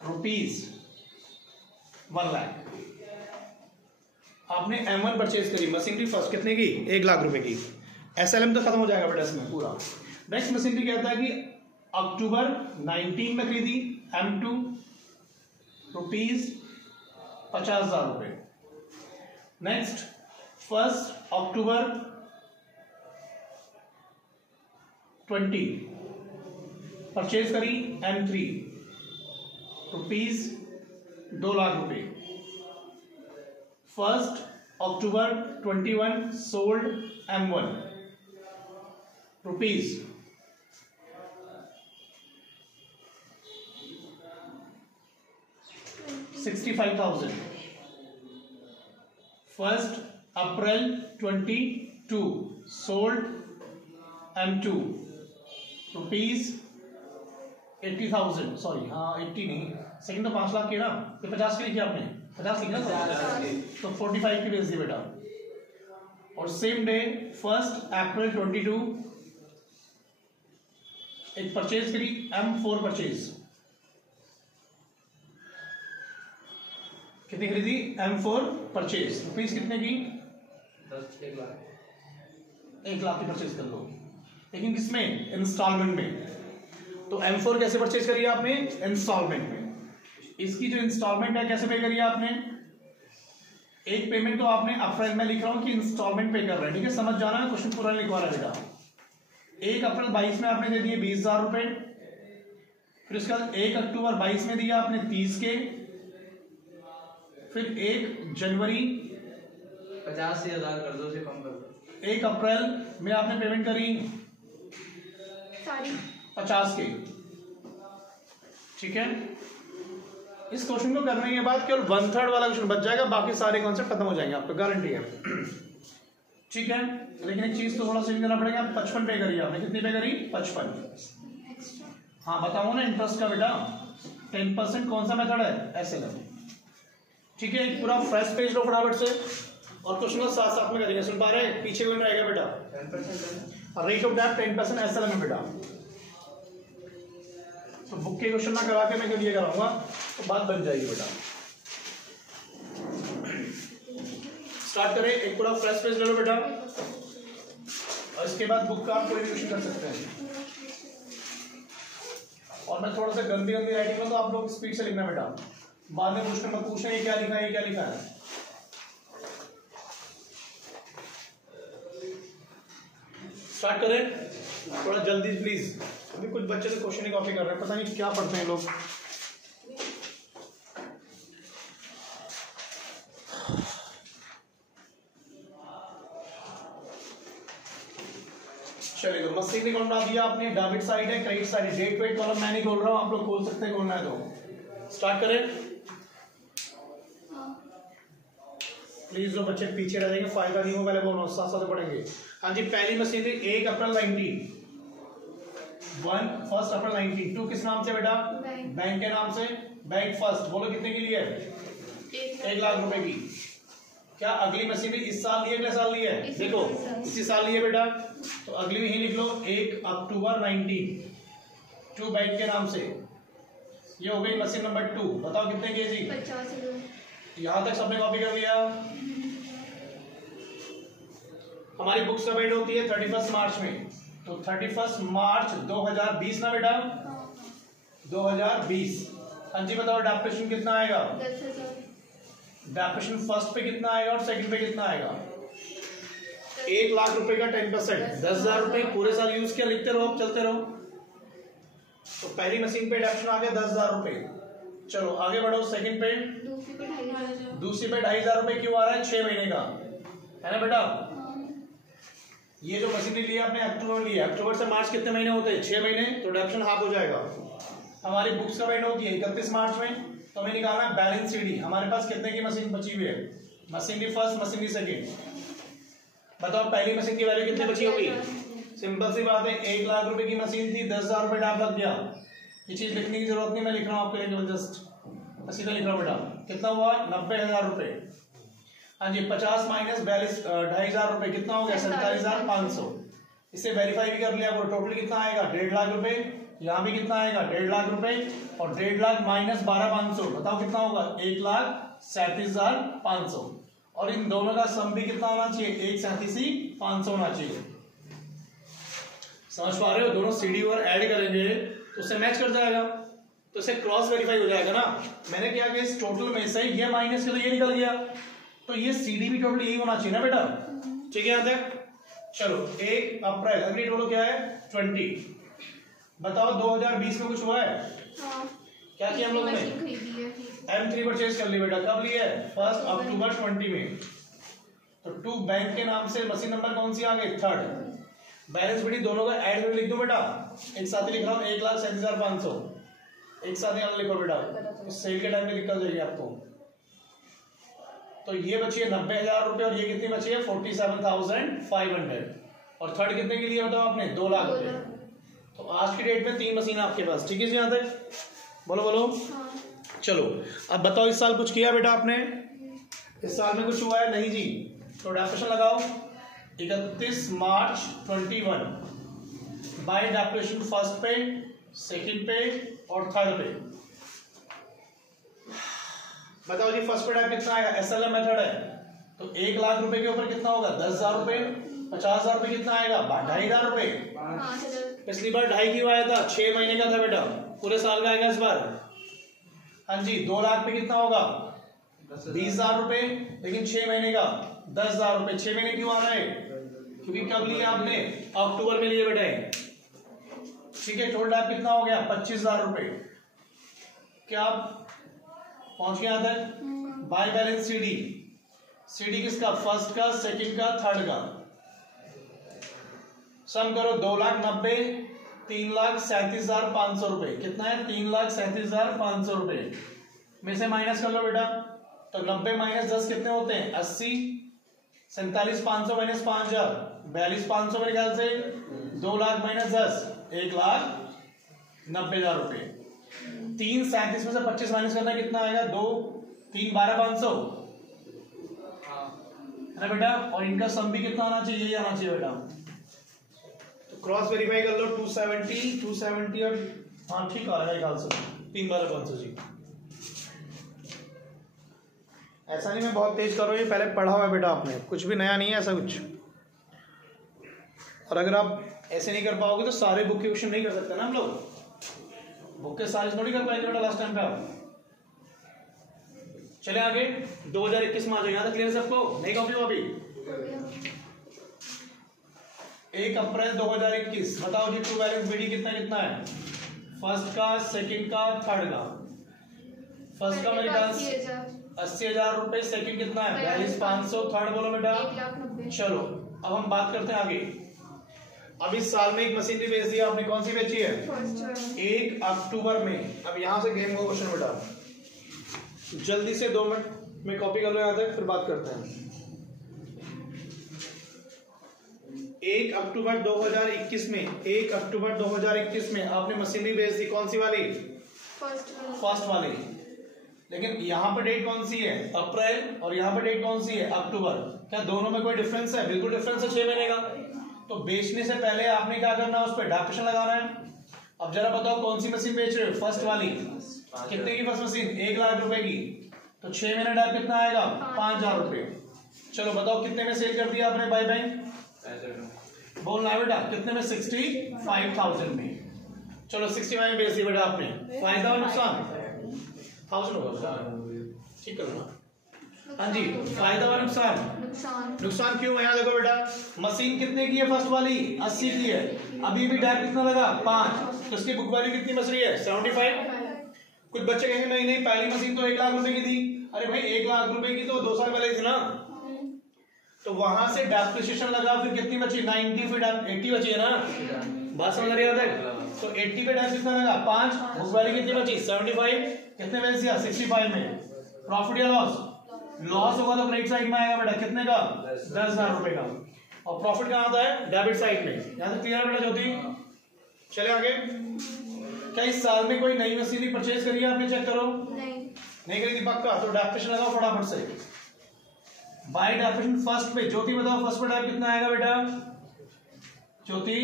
₹1 लाख। आपने M1 परचेज करी मशीनरी फर्स्ट, कितने की? 1 लाख रुपए की। एसएलएम तो खत्म हो जाएगा बेटा इसमें पूरा। नेक्स्ट मशीनरी कहता है कि अक्टूबर 19 में खरीदी M2 ₹50,000 रुपए। नेक्स्ट 1 अक्टूबर 20 परचेज करी M3 ₹2 लाख रुपए। 1 अक्टूबर 21 सोल्ड M1 ₹65,000। 1 अप्रैल 22 सोल्ड M2 ₹80,000। सॉरी, हाँ 80 नहीं, सेकंड तो 5 लाख की ना, तो 50 की लिखी आपने, 50 लिखी ना, तो 45 की बेच दी बेटा। और सेम डे 1 अप्रैल 22 एक परचेज करी M4 परचेज कितनी खरीदी? M4 परचेज रुपीज कितने की? 1 लाख। 1 लाख की परचेज कर लो, लेकिन किसमें? इंस्टॉलमेंट में। तो M4 कैसे परचेज करी आपने? इंस्टॉलमेंट में। इसकी जो इंस्टॉलमेंट है कैसे पे करी आपने? एक पेमेंट तो आपने अप्रैल में लिख रहा हूं कि इंस्टॉलमेंट पे कर रहे हैं, ठीक है, समझ जाना है, क्वेश्चन पूरा लिखवा रहा है बेटा। 1 अप्रैल 22 में आपने दे दिए 20,000 रुपए, फिर उसके बाद 1 अक्टूबर 22 में दिया आपने 30 के, फिर 1 जनवरी 85,000 कर दो, उसे कम कर दो। 1 अप्रैल में आपने पेमेंट करी 50 के, ठीक है। इस क्वेश्चन को करने के बाद केवल 1/3 वाला क्वेश्चन बच जाएगा, बाकी सारे कॉन्सेप्ट खत्म हो जाएंगे, आपको गारंटी है, ठीक है। लेकिन एक चीज तो थोड़ा सा करना पड़ेगा, 55 पे करी आपने, कितनी पे करी? 55। हाँ बताओ ना, इंटरेस्ट का बेटा 10% कौन सा मेथड है? SLM, ठीक है। एक पूरा फ्रेश पेज लो फटाफट से, और क्वेश्चन को साथ साथ में करेंगे, सुन पा रहे हैं? पीछे कोई रहेगा बेटा? 10% रेट ऑफ डेट 10% SLM है बेटा। तो बुक के क्वेश्चन ना करा के मैं ये कराऊंगा तो बात बन जाएगी बेटा। स्टार्ट करें, एक पूरा फ्रेश पेज ले लो बेटा, और इसके बाद बुक का आप कोई भी क्वेश्चन कर सकते हैं। और मैं थोड़ा सा गंदी राइटिंग में, तो आप लोग स्पीड से लिखना बेटा, बाद में क्वेश्चन में पूछना ये क्या लिखा है, ये क्या लिखा है। स्टार्ट करें, थोड़ा जल्दी प्लीज। अभी कुछ बच्चे तो क्वेश्चन ही कॉपी कर रहे हैं, पता नहीं क्या पढ़ते हैं लोग। चलिए, तो मशीन कौन बना दिया आपने? डेबिट साइड है, क्रेडिट साइड है, डेट वेट कॉलम मैं नहीं खोल रहा हूं, आप लोग खोल सकते हैं, खोलना है तो। स्टार्ट करें प्लीज, जो बच्चे पीछे रह जाएंगे फायदा नहीं होगा, पहले बोलो, साथ साथ पढ़ेंगे। हाँ जी, पहली मशीन 1 अप्रैल 90, 1 अप्रैल 90, 2 किस नाम से बेटा? बैंक के नाम से। बैंक फर्स्ट, बोलो कितने की लिए? 1 लाख रुपए की। क्या अगली मशीन इस साल ली है, अगले साल ली है? देखो इसी साल ली है बेटा, तो अगली में ही लिख लो 1 अक्टूबर 90, 2 बैंक के नाम से। ये हो गई मशीन नंबर 2, बताओ कितने की जी? 50। यहां तक सबने कॉपी कर लिया। हमारी बुक्स का डेट होती है 31 मार्च में, तो 31 मार्च 2020 ना बेटा? 2020। हाँ जी बताओ, डेप्रिसिएशन कितना आएगा? 10,000। डेप्रिसिएशन फर्स्ट पे कितना आएगा और सेकंड पे कितना आएगा? 1 लाख रुपए का 10%, 10,000 रुपए पूरे साल यूज किया, लिखते रहो, अब चलते रहो। तो पहली मशीन पे डेप्रिसिएशन आ गया 10,000 रुपए। चलो आगे बढ़ो, सेकंड पे, दूसरी पे 2,500 रुपए क्यों आ रहा है? 6 महीने का है ना बेटा। ये जो मशीन ली आपने अक्टूबर ली है, अक्टूबर से मार्च कितने महीने होते हैं? 6 महीने, तो डेप्रिसिएशन हाफ हो जाएगा। हमारी बुक्स का वेट होती है 31 मार्च में, तो हमें निकालना है बैलेंस सीडी। हमारे पास कितने की मशीन बची हुई है? मशीन की फर्स्ट, मशीन की सेकंड। बताओ पहली मशीन की वैल्यू कितनी बची होगी? सिंपल सी बात है, 1 लाख रुपए की मशीन थी, 10,000 रुपए डाल लग गया। ये चीज लिखने की जरूरत नहीं, मैं लिख रहा हूँ आपके लिए, जस्ट सीधा लिख रहा हूँ बेटा। कितना हुआ? 90,000 रुपए। हाँ जी, 50 माइनस 2,500 रुपए कितना हो गया? 47,500। इसे वेरीफाई भी कर लिया, वो टोटल कितना आएगा? 1.5 लाख रुपए। यहाँ भी कितना आएगा? 1.5 लाख रुपए, और 1.5 लाख माइनस 12,500, बताओ कितना होगा? 1,37,500। और इन दोनों का सम भी कितना होना चाहिए? 1,37,500 होना चाहिए। समझ पा रहे हो? दोनों सीडी और ऐड करेंगे तो उससे मैच कर जाएगा, तो इसे क्रॉस वेरीफाई हो जाएगा ना। मैंने क्या किया, इस टोटल में से ये माइनस किया तो ये निकल गया, तो ये सीडी भी टोटल यही होना चाहिए ना बेटा, ठीक है। यहाँ तक चलो, 1 अप्रैल, अगली बोलो क्या है? 20। बताओ 2020 में कुछ हुआ है? क्या किया हम लोगों ने? M3 परचेज कर ली बेटा। कब ली है? 1 अक्टूबर 20 में। तो 2 बैंक के नाम से मशीन नंबर कौन सी आ गई? 3rd। बैलेंस बिटी दोनों का ऐड में लिख दो बेटा, एक साथ ही लिख रहा हूँ, 1,37,500 एक साथ ही लिखो बेटा, तो सेल के टाइम पे दिक्कत जाएगी आपको। तो ये बची है 90,000 रुपए, और ये कितनी बची है? 47,500। और थर्ड कितने के लिए बताओ आपने? 2 लाख रुपए। तो आज की डेट में 3 मशीन आपके पास, ठीक है जी। यहाँ तक बोलो बोलो। चलो अब बताओ, इस साल कुछ किया बेटा आपने? इस साल में कुछ हुआ है? नहीं जी। तो डेप्रिसिएशन लगाओ 31 मार्च 21 बाय डेप्रिसिएशन फर्स्ट पे, सेकंड पे और थर्ड पे। बताओ जी फर्स्ट पे टाइप कितना आएगा, SLM मेथड है तो 1 लाख रुपए के ऊपर कितना होगा 10,000 रुपए, 50,000 रुपए कितना आएगा 2,500 रुपए। पिछली बार 2.5 क्यों आया था, 6 महीने का था बेटा, पूरे साल का आएगा इस बार। हाँ जी 2 लाख पे कितना होगा 20,000 रुपए, लेकिन 6 महीने का 10,000 रुपए। 6 महीने क्यों आ रहा है, क्योंकि कब लिया आपने, अक्टूबर में लिए बेटा। ठीक है टोटल टाइप कितना हो गया 25,000 रुपए। क्या आप पहुंच गए यहां तक। बाय बैलेंस सीडी, सीडी किसका, फर्स्ट का, सेकंड का, थर्ड का। सम करो 2,90,000, 3,37,500 रुपए। कितना है 3,37,500 रुपए में से माइनस कर लो बेटा। तो 90 माइनस 10 कितने होते हैं 80, 47,500 माइनस 5,000, 42,500 मेरे ख्याल से। 2 लाख माइनस 10 1,90,000 रुपए। 3,37 में से 25 माइनस करना कितना आएगा 2, 3, 12,500 है ना बेटा। और इनका सम भी कितना आना चाहिए, यही आना चाहिए बेटा। तो क्रॉस वेरीफाई कर लो 270 और हाँ ठीक आ रहा है 3, 12,500 जी। ऐसा नहीं मैं बहुत तेज कर रहा हूँ, ये पहले पढ़ा हुआ है बेटा आपने, कुछ भी नया नहीं है ऐसा कुछ। और अगर आप ऐसे नहीं कर पाओगे तो सारे बुक के क्वेश्चन नहीं कर सकते ना हम लोग, बुक के सारे थोड़ी कर पाएंगे बेटा लास्ट टाइम पे आप। चले आगे 2021 में आ जाएगा, याद क्लियर सबको, नहीं कॉपी अभी। 1 अप्रैल 2021 बताओ जी ट्रू बैलेंस बीडी कितना कितना है, फर्स्ट का, सेकंड का, थर्ड का। फर्स्ट का मेरे ख्याल 80,000 रुपए, सेकंड कितना है 42,500, थर्ड बोलो बेटा 1,90,000। चलो अब हम बात करते हैं आगे। अब इस साल में एक मशीनरी बेच दी आपने, कौन सी बेची है 1 अक्टूबर में। अब यहां से गेम का क्वेश्चन बेटा, जल्दी से 2 मिनट में कॉपी कर लो यहां तक, फिर बात करते हैं। 1 अक्टूबर 2021 में, 1 अक्टूबर 2021 में आपने मशीनरी बेच दी, कौन सी वाली, फर्स्ट वाली। लेकिन यहां पर डेट कौन सी है अप्रैल, और यहां पर डेट कौन सी है अक्टूबर। क्या दोनों में कोई डिफरेंस है, बिल्कुल डिफरेंस है 6 महीने का। तो बेचने से पहले आपने क्या करना है, उस पर डैप्रेशन लगाना है। अब जरा बताओ कौन सी मशीन बेच रहे हो, फर्स्ट वाली। कितने की फर्स्ट मशीन 1 लाख रुपए की, तो 6 महीने डैप कितना आएगा 5,000 रुपए। चलो बताओ कितने में सेल कर दिया आपने बाय बैंक, बोलना है बेटा कितने में 65,000 में। चलो 65 में बेच दी बेटा आपने, फायदा और नुकसान 1000 होगा, ठीक करो ना। हाँ जी फायदा और नुकसान, नुकसान क्यों है, यहाँ देखो बेटा मशीन कितने की है फर्स्ट वाली 80 की है, अभी भी डैप कितना लगा 5, तो इसकी बुक वैल्यू कितनी बच रही है 75। कुछ बच्चे कहेंगे नहीं नहीं पहली मशीन तो 1 लाख रुपए की थी। अरे भाई 1 लाख रुपए की तो 2 साल पहले थी ना, तो वहां से डेप्रिसिएशन लगा, फिर कितनी बची 90, फिर 80 बची है ना, बात समझ रही है। तो 80 पे डैप कितना लगा 5, बुक वैल्यू कितनी बची 75, कितने में दिया 65 में। प्रॉफिट या लॉस, लॉस होगा तो क्रेडिट साइड में आएगा बेटा, कितने का 10,000 रुपए का। और प्रॉफिट कहां आता है डेबिट साइड में, यहां से क्लियर बेटा ज्योति। चले आगे, क्या इस साल में कोई नई मशीनरी परचेज करी है आपने, चेक करो। नहीं करी थी पक्का, तो डेप्रिसिएशन लगाओ फटाफट से। बाय डेप्रिसिएशन फर्स्ट पे, ज्योति बताओ फर्स्ट पे डेप कितना आएगा बेटा, ज्योति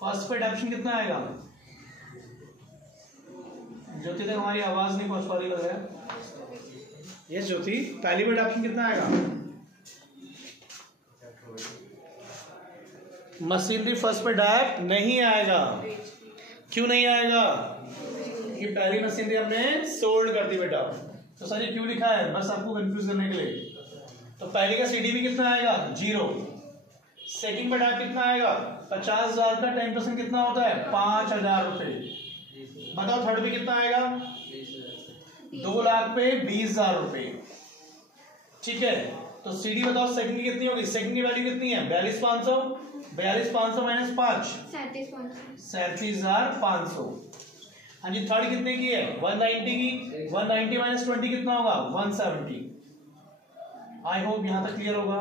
फर्स्ट पे डेप्रिसिएशन कितना आएगा। ज्योति तक हमारी आवाज नहीं पहुंच पा रही लग रहा है। यस ज्योति, पहली बार डेप्रिसिएशन कितना आएगा, मशीनरी फर्स्ट पे डैप नहीं आएगा। क्यों नहीं आएगा, क्योंकि पहली मशीनरी हमने सोल्ड कर दी बेटा। तो सर ये क्यों लिखा है, बस आपको कंफ्यूज करने के लिए। तो पहले का सीडीबी कितना आएगा 0, सेकंड पे डैप कितना आएगा 50,000 का 10% कितना होता है 5,000 रुपए। बताओ थर्ड पे कितना आएगा 2 लाख पे 20,000 रुपए, ठीक है। तो सीडी बताओ सेकंड की कितनी होगी, सेकंड की वैल्यू कितनी है 42,500, 42,500 माइनस 5 37,500। हाँ जी थर्ड कितने की है 190 की, 190 माइनस 20 कितना होगा 170। आई होप यहां तक क्लियर होगा।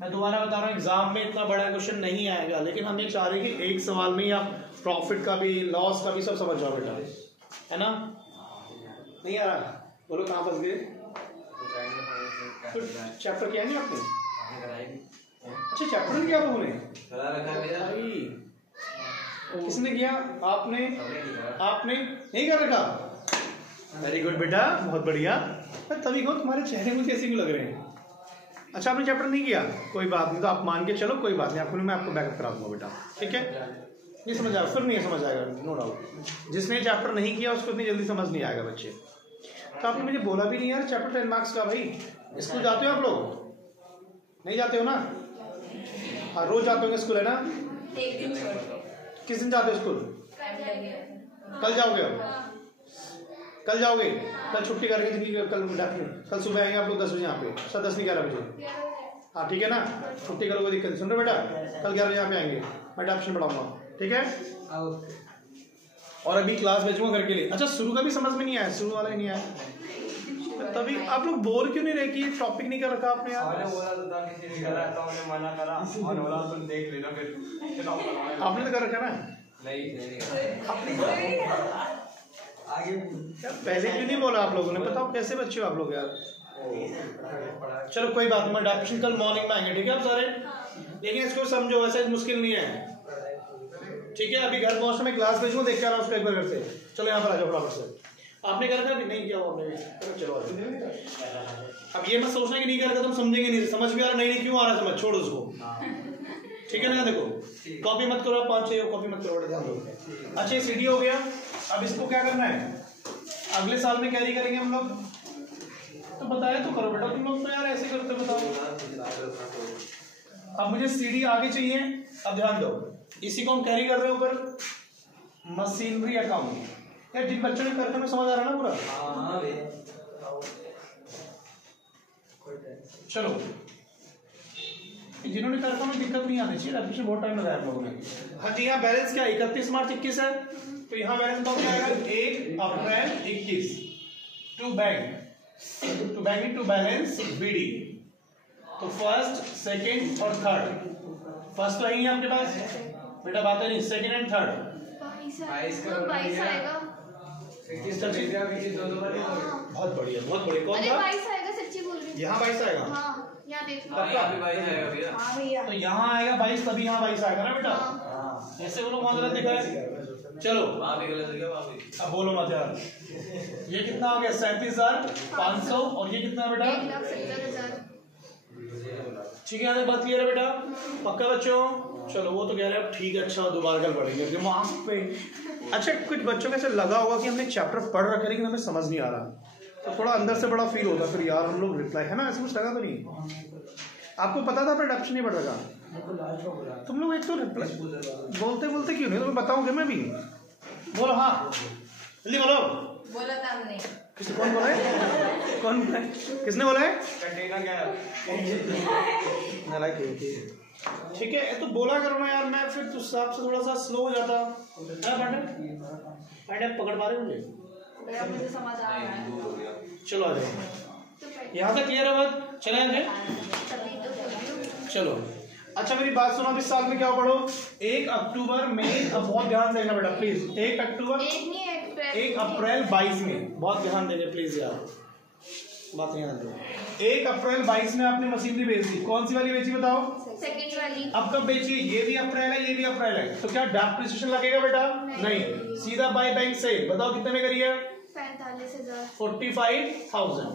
मैं दोबारा बता रहा हूँ एग्जाम में इतना बड़ा क्वेश्चन नहीं आएगा, लेकिन हम ये चाह रहे हैं कि एक सवाल में ही आप प्रॉफिट का भी लॉस का भी सब समझ जाओ बेटा, है ना। नहीं आ रहा, बोलो कहाँ फंस गए। तो चैप्टर किया नहीं आपने, अच्छा चैप्टर किया आपने किसने किया? आपने नहीं कर रखा? वेरी गुड बेटा, बहुत बढ़िया। तभी कहो तुम्हारे चेहरे मुझे कैसे क्यों लग रहे हैं? अच्छा, आपने चैप्टर नहीं किया, कोई बात नहीं, तो आप मान के चलो, कोई बात नहीं, आपको मैं आपको बैकअप करा दूंगा बेटा, ठीक है? नहीं समझ आएगा, फिर नहीं समझ आएगा, नो डाउट। जिसने चैप्टर नहीं किया उसको इतनी जल्दी समझ नहीं आएगा बच्चे। तो आपने मुझे बोला भी नहीं यार चैप्टर 10 मार्क्स का। भाई स्कूल जाते हो आप लोग? नहीं जाते हो ना? हाँ, रोज जाते होंगे स्कूल, है ना? एक दिन छोड़ के। किस दिन जाते हो स्कूल? कल जाओगे? कल जाओगे? कल छुट्टी करके कल सुबह आएंगे आप लोग 10 बजे यहाँ पे, 10 नहीं 11 बजे। हाँ ठीक है ना, छुट्टी करो, कोई दिक्कत नहीं। सुन रहे बेटा, कल 11 बजे यहाँ पे आएंगे, मैं एडॉप्शन पढ़ाऊंगा, ठीक है? और अभी क्लास भेजूंगा घर के लिए। अच्छा, शुरू का भी समझ में नहीं आया, शुरू वाला ही नहीं आया, तभी आप लोग बोल क्यों नहीं रहे कि टॉपिक नहीं कर रखा आपने यार? आपने तो कर रखा ना? पहले क्यों नहीं बोला आप लोगों ने? बताओ कैसे बच्चे हो आप लोग यार? चलो कोई बात नहीं, एडॉप्शन कल मॉर्निंग में आएंगे, ठीक है आप सारे? लेकिन इसको समझो, वैसे मुश्किल नहीं है, ठीक है? अभी घर पहुंचने में क्लास भेजूंगा, देख कर उसको एक बार घर से। चलो यहाँ पर आ जाओ फटाफट से। आपने कर रखा कि नहीं किया? आपने चलो। अब ये मत सोचना कि नहीं कर रखा, तुम समझेंगे नहीं, समझ भी आ रहा नहीं क्यों आ रहा समझ, छोड़ो उसको, ठीक है ना? देखो, कॉपी मत करो, 5-6 कॉपी मत करो, ध्यान दो। अच्छा, सीडी हो गया। अब इसको क्या करना है? अगले साल में कैरी करेंगे हम लोग, तो बताया तो करो बेटा, तुम लोग तो यार ऐसे करते, बताओ। अब मुझे सीडी आगे चाहिए। अब ध्यान दो, इसी को हम कैरी कर रहे हैं ऊपर, मशीनरी अकाउंट। यार जिन बच्चों ने करके में समझ आ रहा है ना पूरा? चलो, जिन्होंने कर रखा में दिक्कत नहीं आनी चाहिए, एडमिशन बहुत टाइम लगाया हम लोगों ने। हाँ जी, यहाँ बैलेंस क्या है? 31 मार्च 21 है, तो यहाँ बैलेंस बताओ क्या आएगा? 1 April 21 to bank to balance BD. तो फर्स्ट, सेकंड और थर्ड। फर्स्ट तो है ही आपके पास बेटा, बात है नहीं। सेकंड एंड थर्ड 22 आएगा। बहुत बढ़िया, बहुत बढ़िया। कौन अरे था? 22 आएगा, सच्ची बोल रही हूँ। यहाँ 22 आएगा? हाँ, यहाँ देखो। हाँ भैया, तो यहाँ आएगा 22, तभी यहाँ 22 आएगा ना बेटा? ऐसे बोलो, वहां गलत दिखा है। चलो अब बोलो मत यार। ये कितना आ गया? 37,500। और ये कितना बेटा? 1,70,000। ठीक है, बात क्लियर है बेटा? पक्का बच्चों? चलो, वो तो कह रहे हैं ठीक है, अच्छा दोबारा कल पढ़ेंगे दिमाग पे। अच्छा, कुछ बच्चों को ऐसे लगा होगा कि हमने चैप्टर पढ़ रखा है लेकिन हमें समझ नहीं आ रहा, तो थोड़ा अंदर से बड़ा फील होता फिर यार, हम लोग रिप्लाई है ना, ऐसे कुछ लगा तो नहीं? आपको पता था अपना एडॉप्शन नहीं पढ़ रखा? तुम लोग एक तो रिप्लाई बोलते क्यों नहीं? तो मैं बताऊंगा मैं भी। बोलो हाँ, जल्दी बोलो। बोला था हमने। कौन बोला है? कौन बोला है? किसने बोला है? ठीक है, तो बोला करो ना यार, मैं फिर उस हिसाब से थोड़ा सा स्लो हो जाता है। पांडे पकड़ पा रहे मुझे? मुझे समझ आ रहा है। चलो आ जाओ, यहाँ तक क्लियर है बात? चले आगे, चलो। अच्छा मेरी बात सुनो, इस साल में क्या पढ़ो? 1 अक्टूबर में, अब बहुत ध्यान देना बेटा प्लीज। 1 अक्टूबर 1 अप्रैल 22 में, बहुत ध्यान देंगे प्लीज यार, बात नहीं आती। 1 अप्रैल 22 में आपने मशीनरी बेची, कौन सी वाली बेची बताओ? सेकंड वाली। अब कब बेची? ये भी अप्रैल है, ये भी अप्रैल है, तो क्या डेप्रिसिएशन लगेगा बेटा? नहीं, सीधा बाय बैंक से। बताओ कितने में करी है? 45,000। 45,000।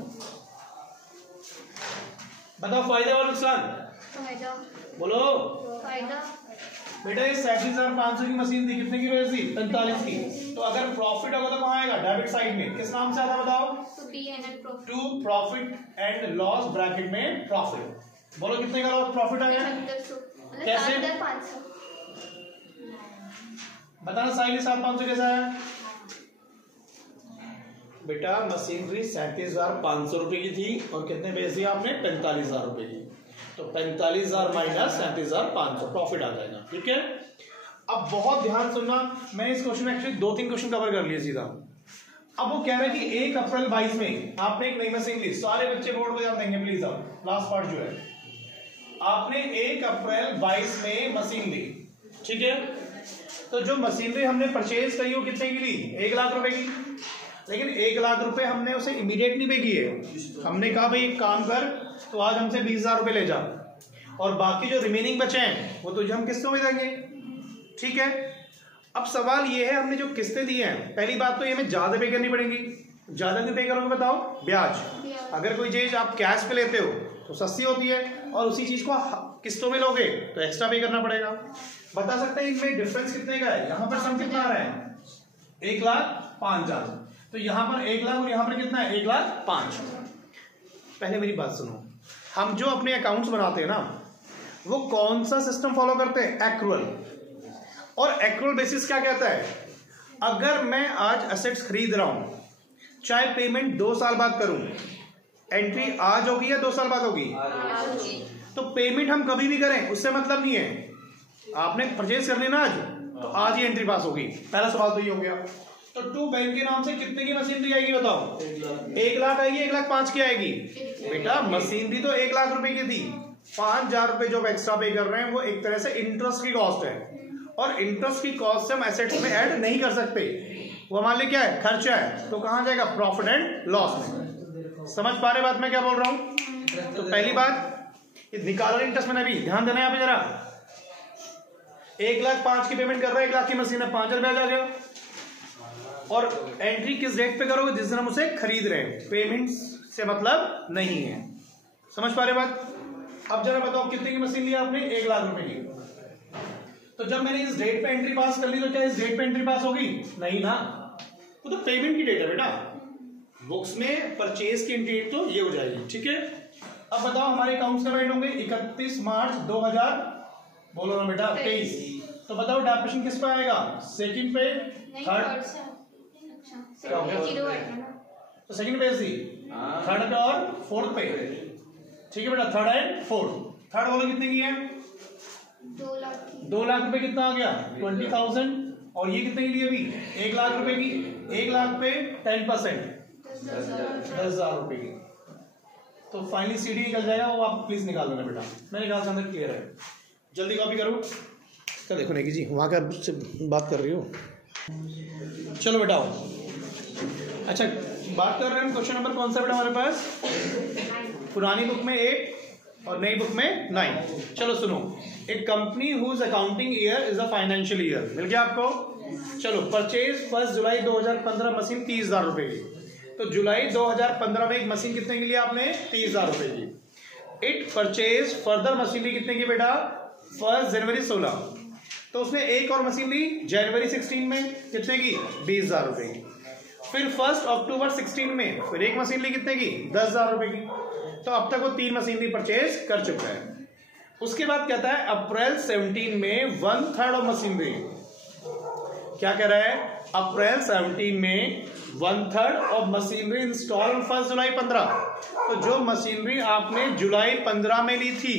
बताओ फायदा और नुकसान फायदा। बोलो फायदा। बेटा ये 37,500 की मशीन थी, कितने की बेची थी? 45 की। तो अगर प्रॉफिट होगा तो कहाँ आएगा? डेबिट साइड में। किस नाम से आता बताओ? To profit and loss bracket में प्रॉफिट। बोलो कितने का लॉस प्रॉफिट आया? 7500। कैसे? 7,500। बताना साइड 7,500 कैसा है बेटा? मशीनरी 37,500 रुपए की थी और कितने बेच दिया आपने? 45,000 रुपए की। तो 45,000 माइनस 37,500 प्रॉफिट आ जाएगा, ठीक है? अब बहुत ध्यान सुनना, मैंने इस क्वेश्चन में एक्चुअली 2-3 क्वेश्चन कवर कर लिए सीधा। अब वो कह रहा है कि 1 अप्रैल 22 में आपने एक नई मशीन ली। सारे बच्चे बोर्ड पर ध्यान देंगे प्लीज। अब लास्ट पार्ट जो है, आपने 1 अप्रैल 22 में मशीन ली, ठीक है? तो जो मशीनरी हमने परचेज करी वो कितने की ली? 1 लाख रुपए की। लेकिन 1 लाख रुपए हमने उसे इमीडिएट नहीं पे किए, हमने कहा भाई एक काम कर, तो आज हमसे 20,000 रुपए ले जा, और बाकी जो रिमेनिंग बचे हैं वो तुझे हम किस्तों में देंगे, ठीक है? अब सवाल ये है, हमने जो किस्तें दी हैं, पहली बात तो ये हमें ज्यादा पे करनी पड़ेगी। ज्यादा क्यों पे करोगे बताओ? ब्याज। अगर कोई चीज आप कैश पे लेते हो तो सस्ती होती है, और उसी चीज को किस्तों में लोगे तो एक्स्ट्रा पे करना पड़ेगा। बता सकते हैं इनमें डिफरेंस कितने का है? यहाँ पर सम कितना आ रहा है? 1,05,000। तो यहाँ पर 1 लाख और यहाँ पर कितना है? 1,05,000। पहले मेरी बात सुनो, हम जो अपने अकाउंट्स बनाते हैं ना, वो कौन सा सिस्टम फॉलो करते हैं? एक्रूअल। और एक्रूअल बेसिस क्या कहता है? अगर मैं आज एसेट्स खरीद रहा हूं, चाहे पेमेंट 2 साल बाद करूं, एंट्री आज होगी या 2 साल बाद होगी? तो पेमेंट हम कभी भी करें उससे मतलब नहीं है। आपने परचेज करनी ना आज, तो आज ही एंट्री पास होगी। पहला सवाल तो ये हो गया। तो टू बैंक के नाम से कितने की मशीनरी आएगी बताओ? 1 लाख आएगी, 1,05,000 की आएगी? बेटा मशीनरी तो 1 लाख रुपए की थी, 5,000 रुपए जो एक्स्ट्रा पे कर रहे हैं वो एक तरह से इंटरेस्ट की कॉस्ट है, और इंटरेस्ट की कॉस्ट से हम एसेट्स में ऐड नहीं कर सकते। वो हमारे लिए क्या है? खर्चा है। तो कहां जाएगा? प्रॉफिट एंड लॉस में। समझ पा रहे बात मैं क्या बोल रहा हूं? तो पहली बात, निकाला इंटरेस्ट में अभी ध्यान देना यहाँ पे जरा। 1,05,000 की पेमेंट कर रहे हैं, 1 लाख की मशीन है, 5,000 ब्याज आ गया। और एंट्री किस डेट पे करोगे? जिस दिन हम उसे खरीद रहे हैं। पेमेंट से मतलब नहीं है। समझ पा रहे बात? अब जरा बताओ कितने की मशीन ली आपने? 1 लाख रुपए की। तो जब मैंने इस डेट पे एंट्री पास कर ली, तो क्या इस डेट पे एंट्री पास होगी? नहीं ना, वो तो पेमेंट की डेट है बेटा। बुक्स में परचेज की डेट तो ये हो जाएगी। ठीक है, अब बताओ हमारे अकाउंट्स कब एंड होंगे? 31 मार्च 2000 बोलो ना बेटा 23। तो बताओ डेप्रिसिएशन किस पे आएगा? सेकंड पे, थर्ड? तो सेकंड पे सी, थर्ड पे और फोर्थ पे। ठीक है बेटा, थर्ड एंड फोर्थ। थर्ड बोलो कितने की है? 2 लाख रुपए। कितना आ गया? 20,000। और ये कितने की लिए अभी? 1 लाख रुपए की। 1 लाख पे 10%, 10,000 रुपए की। तो फाइनली सीडी निकल जाएगा, वो आप प्लीज निकाल देना बेटा। मैंने कहा समझ क्लियर है, जल्दी कॉपी करो। क्या देखो नेगी जी वहां का बात कर रही हो? चलो बेटा, अच्छा बात कर रहे हैं हम क्वेश्चन नंबर कौन सा बेटा हमारे पास? पुरानी बुक में 8 और नई बुक में 9। चलो सुनो, एक company whose accounting year is a financial year. मिल गया आपको? चलो, परचेज 1 जुलाई 2015 मशीन 30,000 रुपए की। तो जुलाई 2015 में एक मशीन कितने की लिया आपने? 30,000 रुपए की। इट परचेज फर्दर मशीनरी कितने की बेटा? 1 जनवरी 16। तो उसने एक और मशीन ली जनवरी 16 में, कितने की? 20,000 रुपए की। फिर 1 अक्टूबर 16 में फिर एक मशीन ली, कितने की? 10,000 रुपए की। तो अब तक वो 3 मशीनरी परचेज कर चुका है। उसके बाद कहता है अप्रैल 17 में 1/3 ऑफ मशीनरी, क्या कह रहा है? अप्रैल 17 में 1/3 ऑफ मशीनरी इंस्टॉल 1 जुलाई 15। तो जो मशीनरी आपने जुलाई 15 में ली थी,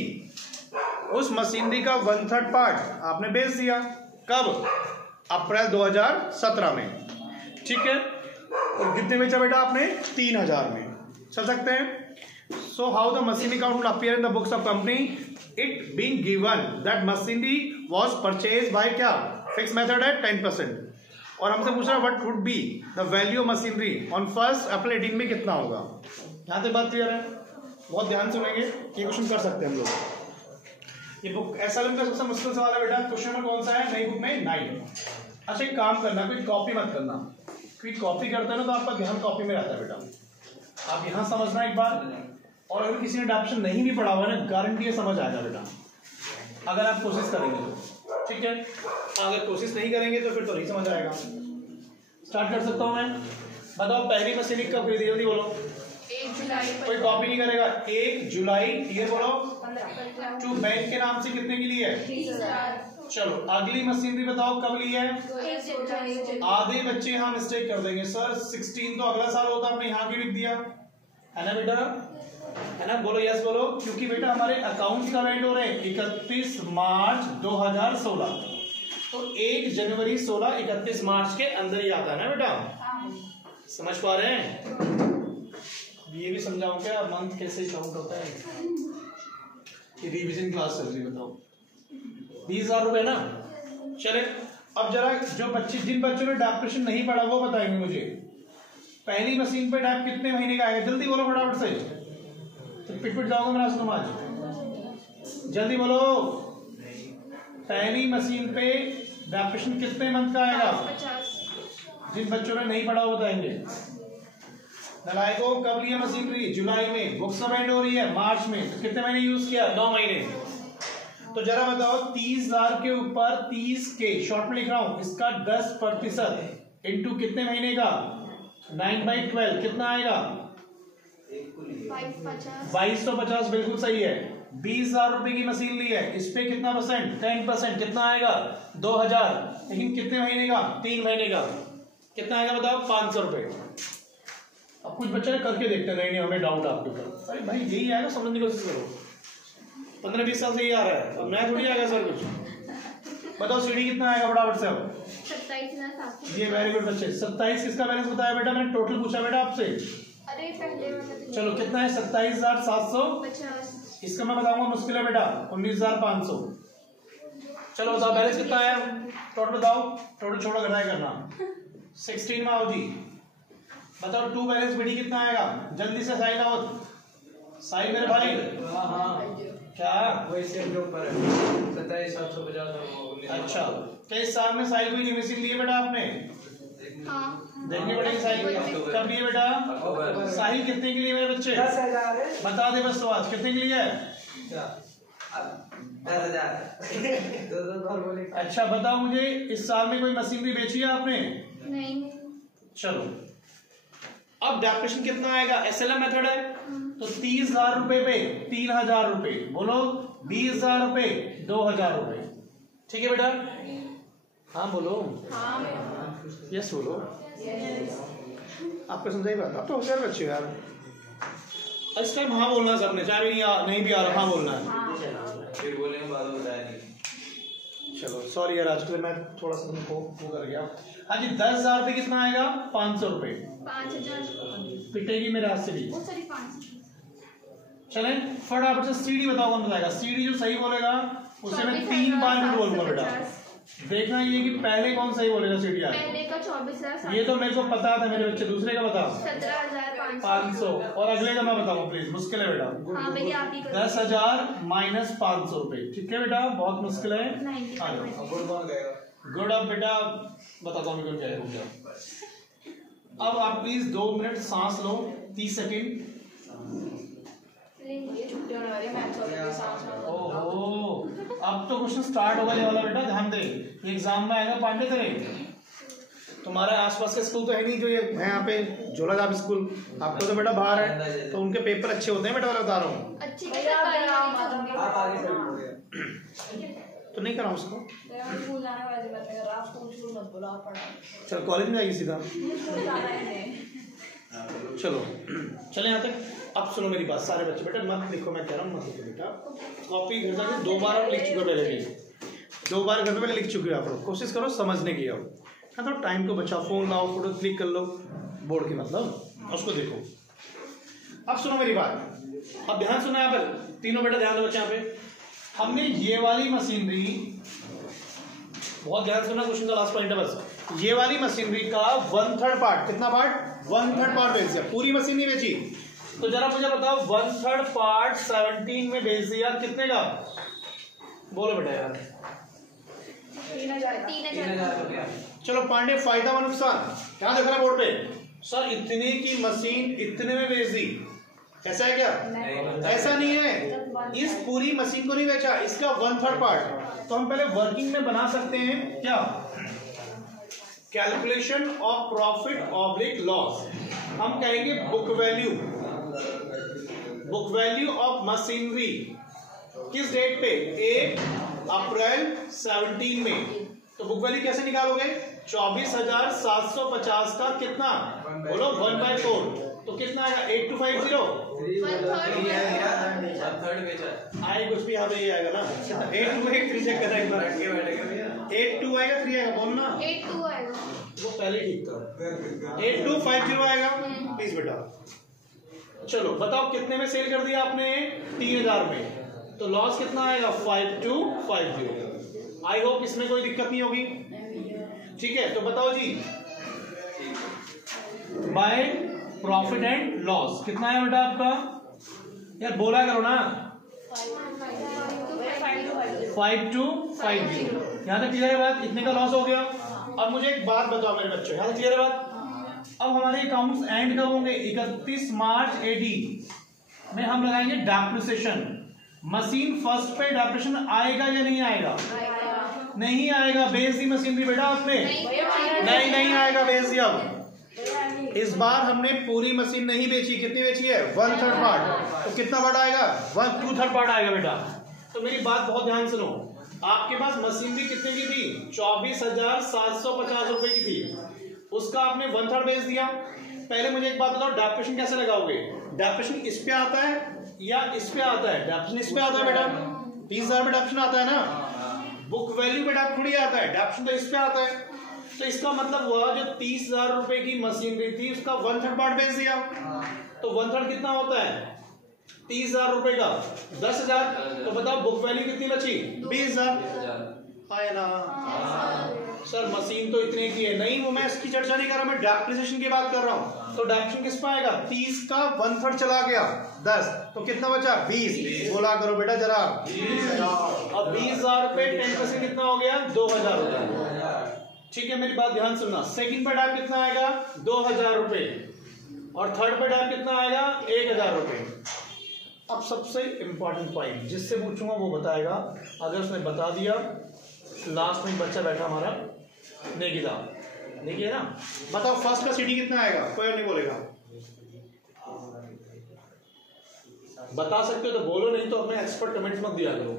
उस मशीनरी का 1/3 पार्ट आपने बेच दिया। कब? अप्रैल 2017 में। ठीक है, और कितने बेचा बेटा आपने? 3,000 में। चल सकते हैं? So how the machinery account will appear in the books of company? It being given that machinery was purchase by क्या? फिक्स मेथड है 10%। और हमसे पूछ रहा है what would be the value of machinery on 1 अप्रैल 18 में कितना होगा? यहाँ तक बात क्लियर है? बहुत ध्यान सुनेंगे, ये क्वेश्चन कर सकते हैं हम लोग। ये बुक एसएलएम का सबसे मुश्किल सवाल है बेटा। क्वेश्चन नंबर कौन सा है? नई बुक में 9। अच्छा एक काम करना, कोई कॉपी मत करना, क्योंकि कॉपी करते हो ना तो आपका ध्यान कॉपी में रहता है बेटा। आप यहाँ समझना एक बार, और अगर किसी ने एडॉप्शन नहीं भी पढ़ा हुआ है ना, गारंटी है समझ आएगा बेटा, अगर आप कोशिश करेंगे तो। ठीक है, अगर कोशिश नहीं करेंगे तो फिर तो नहीं समझ आएगा। स्टार्ट कर सकता हूँ मैं? बताओ पहली मशीनरी कब खरीदी? जल्दी बोलो। 1 जुलाई। कोई कॉपी नहीं करेगा। 1 जुलाई। ये बोलो। टू बैंक के नाम से कितने की ली है? 30,000। चलो अगली मशीनरी बताओ कब ली है? 1 आधे बच्चे यहाँ मिस्टेक कर देंगे, सर 16 तो अगला साल होता, हमने यहाँ क्यों लिख दिया? है ना बेटा? है ना? बोलो यस बोलो। क्योंकि बेटा हमारे अकाउंट कब एंड हो रहे हैं? 31 मार्च 2016। तो 1 जनवरी 16 31 मार्च के अंदर ही आता है ना बेटा? समझ पा रहे हैं? ये भी समझाऊं क्या मंथ कैसे काउंट होता है? ये रिवीजन क्लास चल रही, बताओ। 20,000 रुपए ना। चले अब जरा जो बच्चे, जिन बच्चों ने डेप्रिसिएशन नहीं पढ़ा वो बताएंगे मुझे, पहली मशीन पे डेप कितने महीने का आएगा? जल्दी बोलो फटाफट से, तो पिट जाओगे मेरा सुनो आज। जल्दी बोलो। पहली मशीन पे डेप्रिसिएशन कितने मंथ का आएगा? 50। जिन बच्चों ने नहीं पढ़ा वो बताएंगे। नलायकों कब लिया मशीनरी? जुलाई में। बुक्स कब एंड हो रही है? मार्च में। तो कितने महीने यूज किया? 9 महीने। तो जरा बताओ 30,000 के ऊपर 30 के शॉर्ट में लिख रहा हूं, इसका 10% इंटू कितने महीने का? 9/12 कितना आएगा? 2250। बिल्कुल सही है। 20,000 रुपए की मशीन ली है, इस पे कितना परसेंट? 10%। कितना आएगा? 2,000। लेकिन कितने महीने का? 3 महीने का। कितना आएगा बताओ? 500 रुपए। अब कुछ बच्चे करके देखते नहीं हमें डाउट आपके ऊपर, अरे भाई यही आएगा, समझने की कोशिश करो। 15-20 साल से यही आ रहा है, अब नया थोड़ी आएगा सर कुछ। बताओ सीडी कितना आएगा फटाफट से अब? 27,750। ये वेरी गुड बच्चे। 27 किसका बैलेंस बताया बेटा? मैंने टोटल पूछा बेटा आपसे। अरे पहले चलो कितना है? 27,750। 50। इसका मैं बताऊंगा मुश्किल है बेटा, 19,500। चलो बताओ बैलेंस कितना आया? टोटल बताओ, टोटल छोड़ो घटाया करना। 16 में आओ जी, बताओ 2 बैलेंस बीडी कितना आएगा? जल्दी से साइन आओ, साइन मेरे भाई। क्या वही सेम जो ऊपर है 27,750। अच्छा, क्या इस साल में साइल कोई मशीन लिए बेटा आपने? हाँ। देखनी पड़ेगी साइल कब लिए बेटा? साहिल कितने के लिए मेरे बच्चे? 10,000 है। बता दे बस, तो आज कितने के लिए है? 10,000। अच्छा बताओ मुझे, इस साल में कोई मशीनरी बेची है आपने? नहीं। चलो अब डेप्रिसिएशन कितना आएगा? एसएलएम मेथड है तो 30,000 रुपए पे 3,000 रुपए, बोलो 20,000 रुपए 2,000 रुपए। ठीक है बेटा? हाँ बोलो। हाँ। यस बोलो। आपको समझाई बात? आप तो होशियार बच्चे यार। इस टाइम हाँ बोलना है सबने, चाहे भी नहीं भी आ रहा, हाँ बोलना है। फिर बोलेंगे बाद में बताया नहीं। चलो सॉरी यार, आज के लिए मैं थोड़ा सा तुमको वो कर गया। हाँ जी, 10,000 रुपए कितना आएगा? 500 रुपए। 5,000। पिटेगी मेरे हाथ से भी। वो सॉरी 5। चले फटाफट से सीडी बताओ कौन बताएगा? सीडी जो सही बोलेगा उसे मैं 3 बार भी बोलूंगा बेटा। देखना ये कि पहले कौन सही बोलेगा सीडी आज। पहले का 24,000। ये तो मेरे को पता था मेरे बच्चे, दूसरे का बताओ। 17,500। और अगले का मैं बताऊंगा प्लीज, मुश्किल है बेटा। हाँ भैया आप ही करो। 10,000 माइनस 500 रुपए। ठीक है बेटा, बहुत मुश्किल है। 90। आ जाओ। गुड कौन गएगा? गुड। अब बेटा बताता हूँ मैं क्या है। अब आप प्लीज 2 मिनट सांस लो, 30 सेकेंड। ये छुट्टी होने वाली है, मैच हो रही है साथ में। ओहो, अब तो क्वेश्चन स्टार्ट होगा ये वाला बेटा, ध्यान दे। ये एग्जाम में आएगा पांडे तेरे। तुम्हारे आसपास के स्कूल तो है नहीं जो ये है यहाँ पे झोलाछाप स्कूल, आपको तो बेटा बाहर है तो उनके पेपर अच्छे होते हैं बेटा, मैं बता रहा हूँ। अच्छी के साथ आप आगे चल रहे तो नहीं कराऊँ उसको? स्कूल जाने वाली बात कर रहा, आप स्कूल मत बोलो, आप पढ़ाओ। चल कॉलेज में जाएगी सीधा। स्कूल जाना है नहीं। चलो चले यहाँ तक। अब सुनो मेरी बात सारे बच्चे, बेटा मत लिखो, मैं कह रहा हूँ मत लिखो बेटा। कॉपी घर जाके 2 बार आप लिख चुके हो पहले भी, 2 बार घर में पहले लिख चुके हो आप लोग। कोशिश करो समझने की। अब हाँ तो टाइम को बचाओ, फोन लाओ, फोटो क्लिक कर लो बोर्ड की, मतलब उसको देखो। अब सुनो मेरी बात, अब ध्यान सुनो यहाँ पर तीनों बेटा, ध्यान दो बच्चे यहाँ पे। हमने ये वाली मशीनरी, बहुत ध्यान सुनना, क्वेश्चन का लास्ट पॉइंट है बस। ये वाली मशीनरी का 1/3 पार्ट, कितना पार्ट? 1/3 पार्ट बेच दिया, पूरी मशीन नहीं बेची। तो जरा मुझे बताओ 1/3 पार्ट 17 में बेच दिया, कितने का? बोलो बेटा यार। 3,000। चलो पांडे, फायदा व नुकसान क्या देख रहा है बोर्ड पे? सर इतने की मशीन इतने में बेच दी, ऐसा है क्या? ऐसा नहीं है, इस पूरी मशीन को नहीं बेचा, इसका 1/3 पार्ट। तो हम पहले वर्किंग में बना सकते हैं क्या? Calculation of profit oblique loss. हम कहेंगे बुक वैल्यू ऑफ मशीनरी किस डेट पे? 1 अप्रैल 17 में। तो बुक वैल्यू कैसे निकालोगे? 24,750 का कितना? बोलो 1/4। तो कितना आएगा? 8250 आए, कुछ भी यहाँ पे ये आएगा ना। 8283 चेक करना एक बार। 82 आएगा 3 आएगा, बोलो ना। 82 आएगा। वो पहले ठीक था। 8250 आएगा प्लीज बेटा। चलो बताओ कितने में सेल कर दिया आपने? 3,000 में। तो लॉस कितना आएगा? 5250। आई होप इसमें कोई दिक्कत नहीं होगी। ठीक है, तो बताओ जी बाय प्रॉफिट एंड लॉस कितना है बेटा आपका? यार बोला करो ना। 5250। यहाँ तक क्लियर है बात? इतने का लॉस हो गया। अब मुझे एक बात बताओ मेरे बच्चों, यहाँ तक क्लियर है बात? अब हमारे अकाउंट्स एंड कब होंगे? 31 मार्च 18 में हम लगाएंगे डेप्रिसिएशन। मशीन फर्स्ट पे डेप्रिसिएशन आएगा या नहीं आएगा? नहीं आएगा। बेच दी मशीनरी बेटा आपने? नहीं आएगा, बेच दी। अब इस बार हमने पूरी मशीन नहीं बेची। कितनी बेची है? 1/3 पार्ट। तो कितना पार्ट आएगा? 1/2 पार्ट आएगा बेटा। तो मेरी बात बहुत ध्यान सुनो, आपके पास मशीनरी कितने की थी? 24,750 रुपए की थी। उसका आपने 1/3 बेच दिया। पहले मुझे एक बात बताओ, डेप्रिसिएशन कैसे लगाओगे? डेप्रिसिएशन इस पे आता है या इस पे आता है? डेप्रिसिएशन इस पे आता है बेटा। 30,000 में डेप्रिसिएशन आता है ना। बुक वैल्यू पे डेप्रिसिएशन थोड़ी आता है, डेप्रिसिएशन तो इस पे आता है। तो इसका मतलब हुआ जो 30,000 रुपए की मशीनरी थी उसका 1/3 पार्ट बेच दिया। तो 1/3 कितना होता है? 30,000 रुपए का 10,000। तो बताओ बुक वैल्यू कितनी बची? 20,000 आया ना। सर मशीन तो इतने की है। नहीं, वो मैं इसकी चर्चा नहीं कर रहा, मैं डेप्रिसिएशन की बात कर रहा हूँ। तो डेप्रिसिएशन किस पे आएगा? 30 का 1/3 चला गया 10, तो कितना बचा? 20। बोला करो बेटा जरा। अब 20,000 रुपए 10% कितना हो गया? 2,000 रुपए। ठीक है, मेरी बात ध्यान सुनना। सेकंड पे डाप कितना आएगा? 2,000 रुपए। और थर्ड पे डाप कितना आएगा? 1,000 रुपए। अब सबसे इंपॉर्टेंट पॉइंट जिससे पूछूंगा वो बताएगा। अगर उसने बता दिया, लास्ट में बच्चा बैठा हमारा नेगिदा, देखिए ना, बताओ फर्स्ट का सीडी कितना आएगा? कोई और नहीं बोलेगा। बता सकते हो तो बोलो, नहीं तो अपने एक्सपर्ट कमेंट्स मत दिया करो।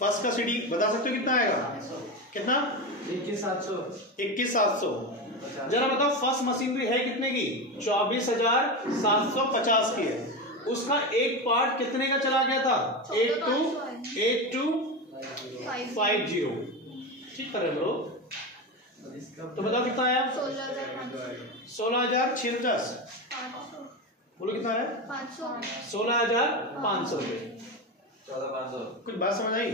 फर्स्ट का सीडी बता सकते हो कितना आएगा? कितना? 21,700। जरा बताओ फर्स्ट मशीनरी है कितने की? 24,750 की है। उसका एक पार्ट कितने का चला गया था? 8250। ठीक कर रहे हम लोग? तो बताओ कितना आया? 16,650। बोलो कितना है? 16,500 रुपए। 14,500। कुछ बात समझ आई?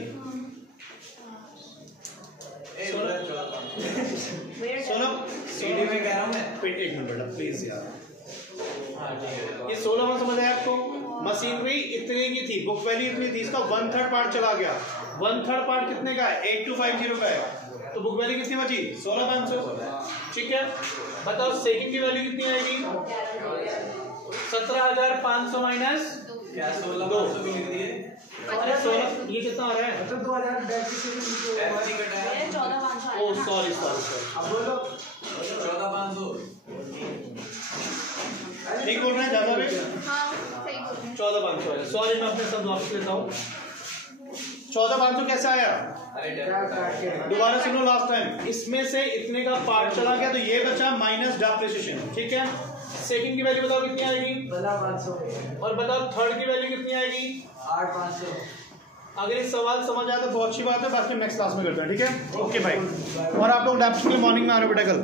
16 सीडी में कह रहा हूँ मैं। एक मिनट बेटा प्लीज यार। हाँ ठीक है। ये 16 में समझ आया आपको? मशीनरी इतने की थी, बुक वैल्यू इतनी थी, इसका 1/3 पार्ट चला गया। 1/3 पार्ट कितने का है? 8250 का है। तो बुक वैल्यू कितनी बची? 16,500। ठीक है, बताओ सेकंड की वैल्यू कितनी आएगी? 17,500 माइनस क्या 16,500 की लिख दिए? 16। ये कितना आ रहा है? 14,500 ओ सॉरी। अब बोलो 14,500। ठीक बोल रहे हैं ज्यादा भी? हाँ सही बोल रहे हैं। 14,500 है। सॉरी, मैं अपने शब्द वापस लेता हूँ। 14,500 कैसे आया? दोबारा सुनो लास्ट टाइम। इसमें से इतने का पार्ट चला गया तो ये बचा माइनस डेप्रिसिएशन। ठीक है, सेकंड की वैल्यू बताओ कितनी आएगी? 500। और बताओ थर्ड की वैल्यू कितनी आएगी? 8,500। अगर इस सवाल समझ आया तो बहुत अच्छी बात है, बाकी नेक्स्ट क्लास में करते हैं। ठीक है, ओके भाई। और आप लोग डेप्रिसिएशन मॉर्निंग में आ रहे हो बेटा कल?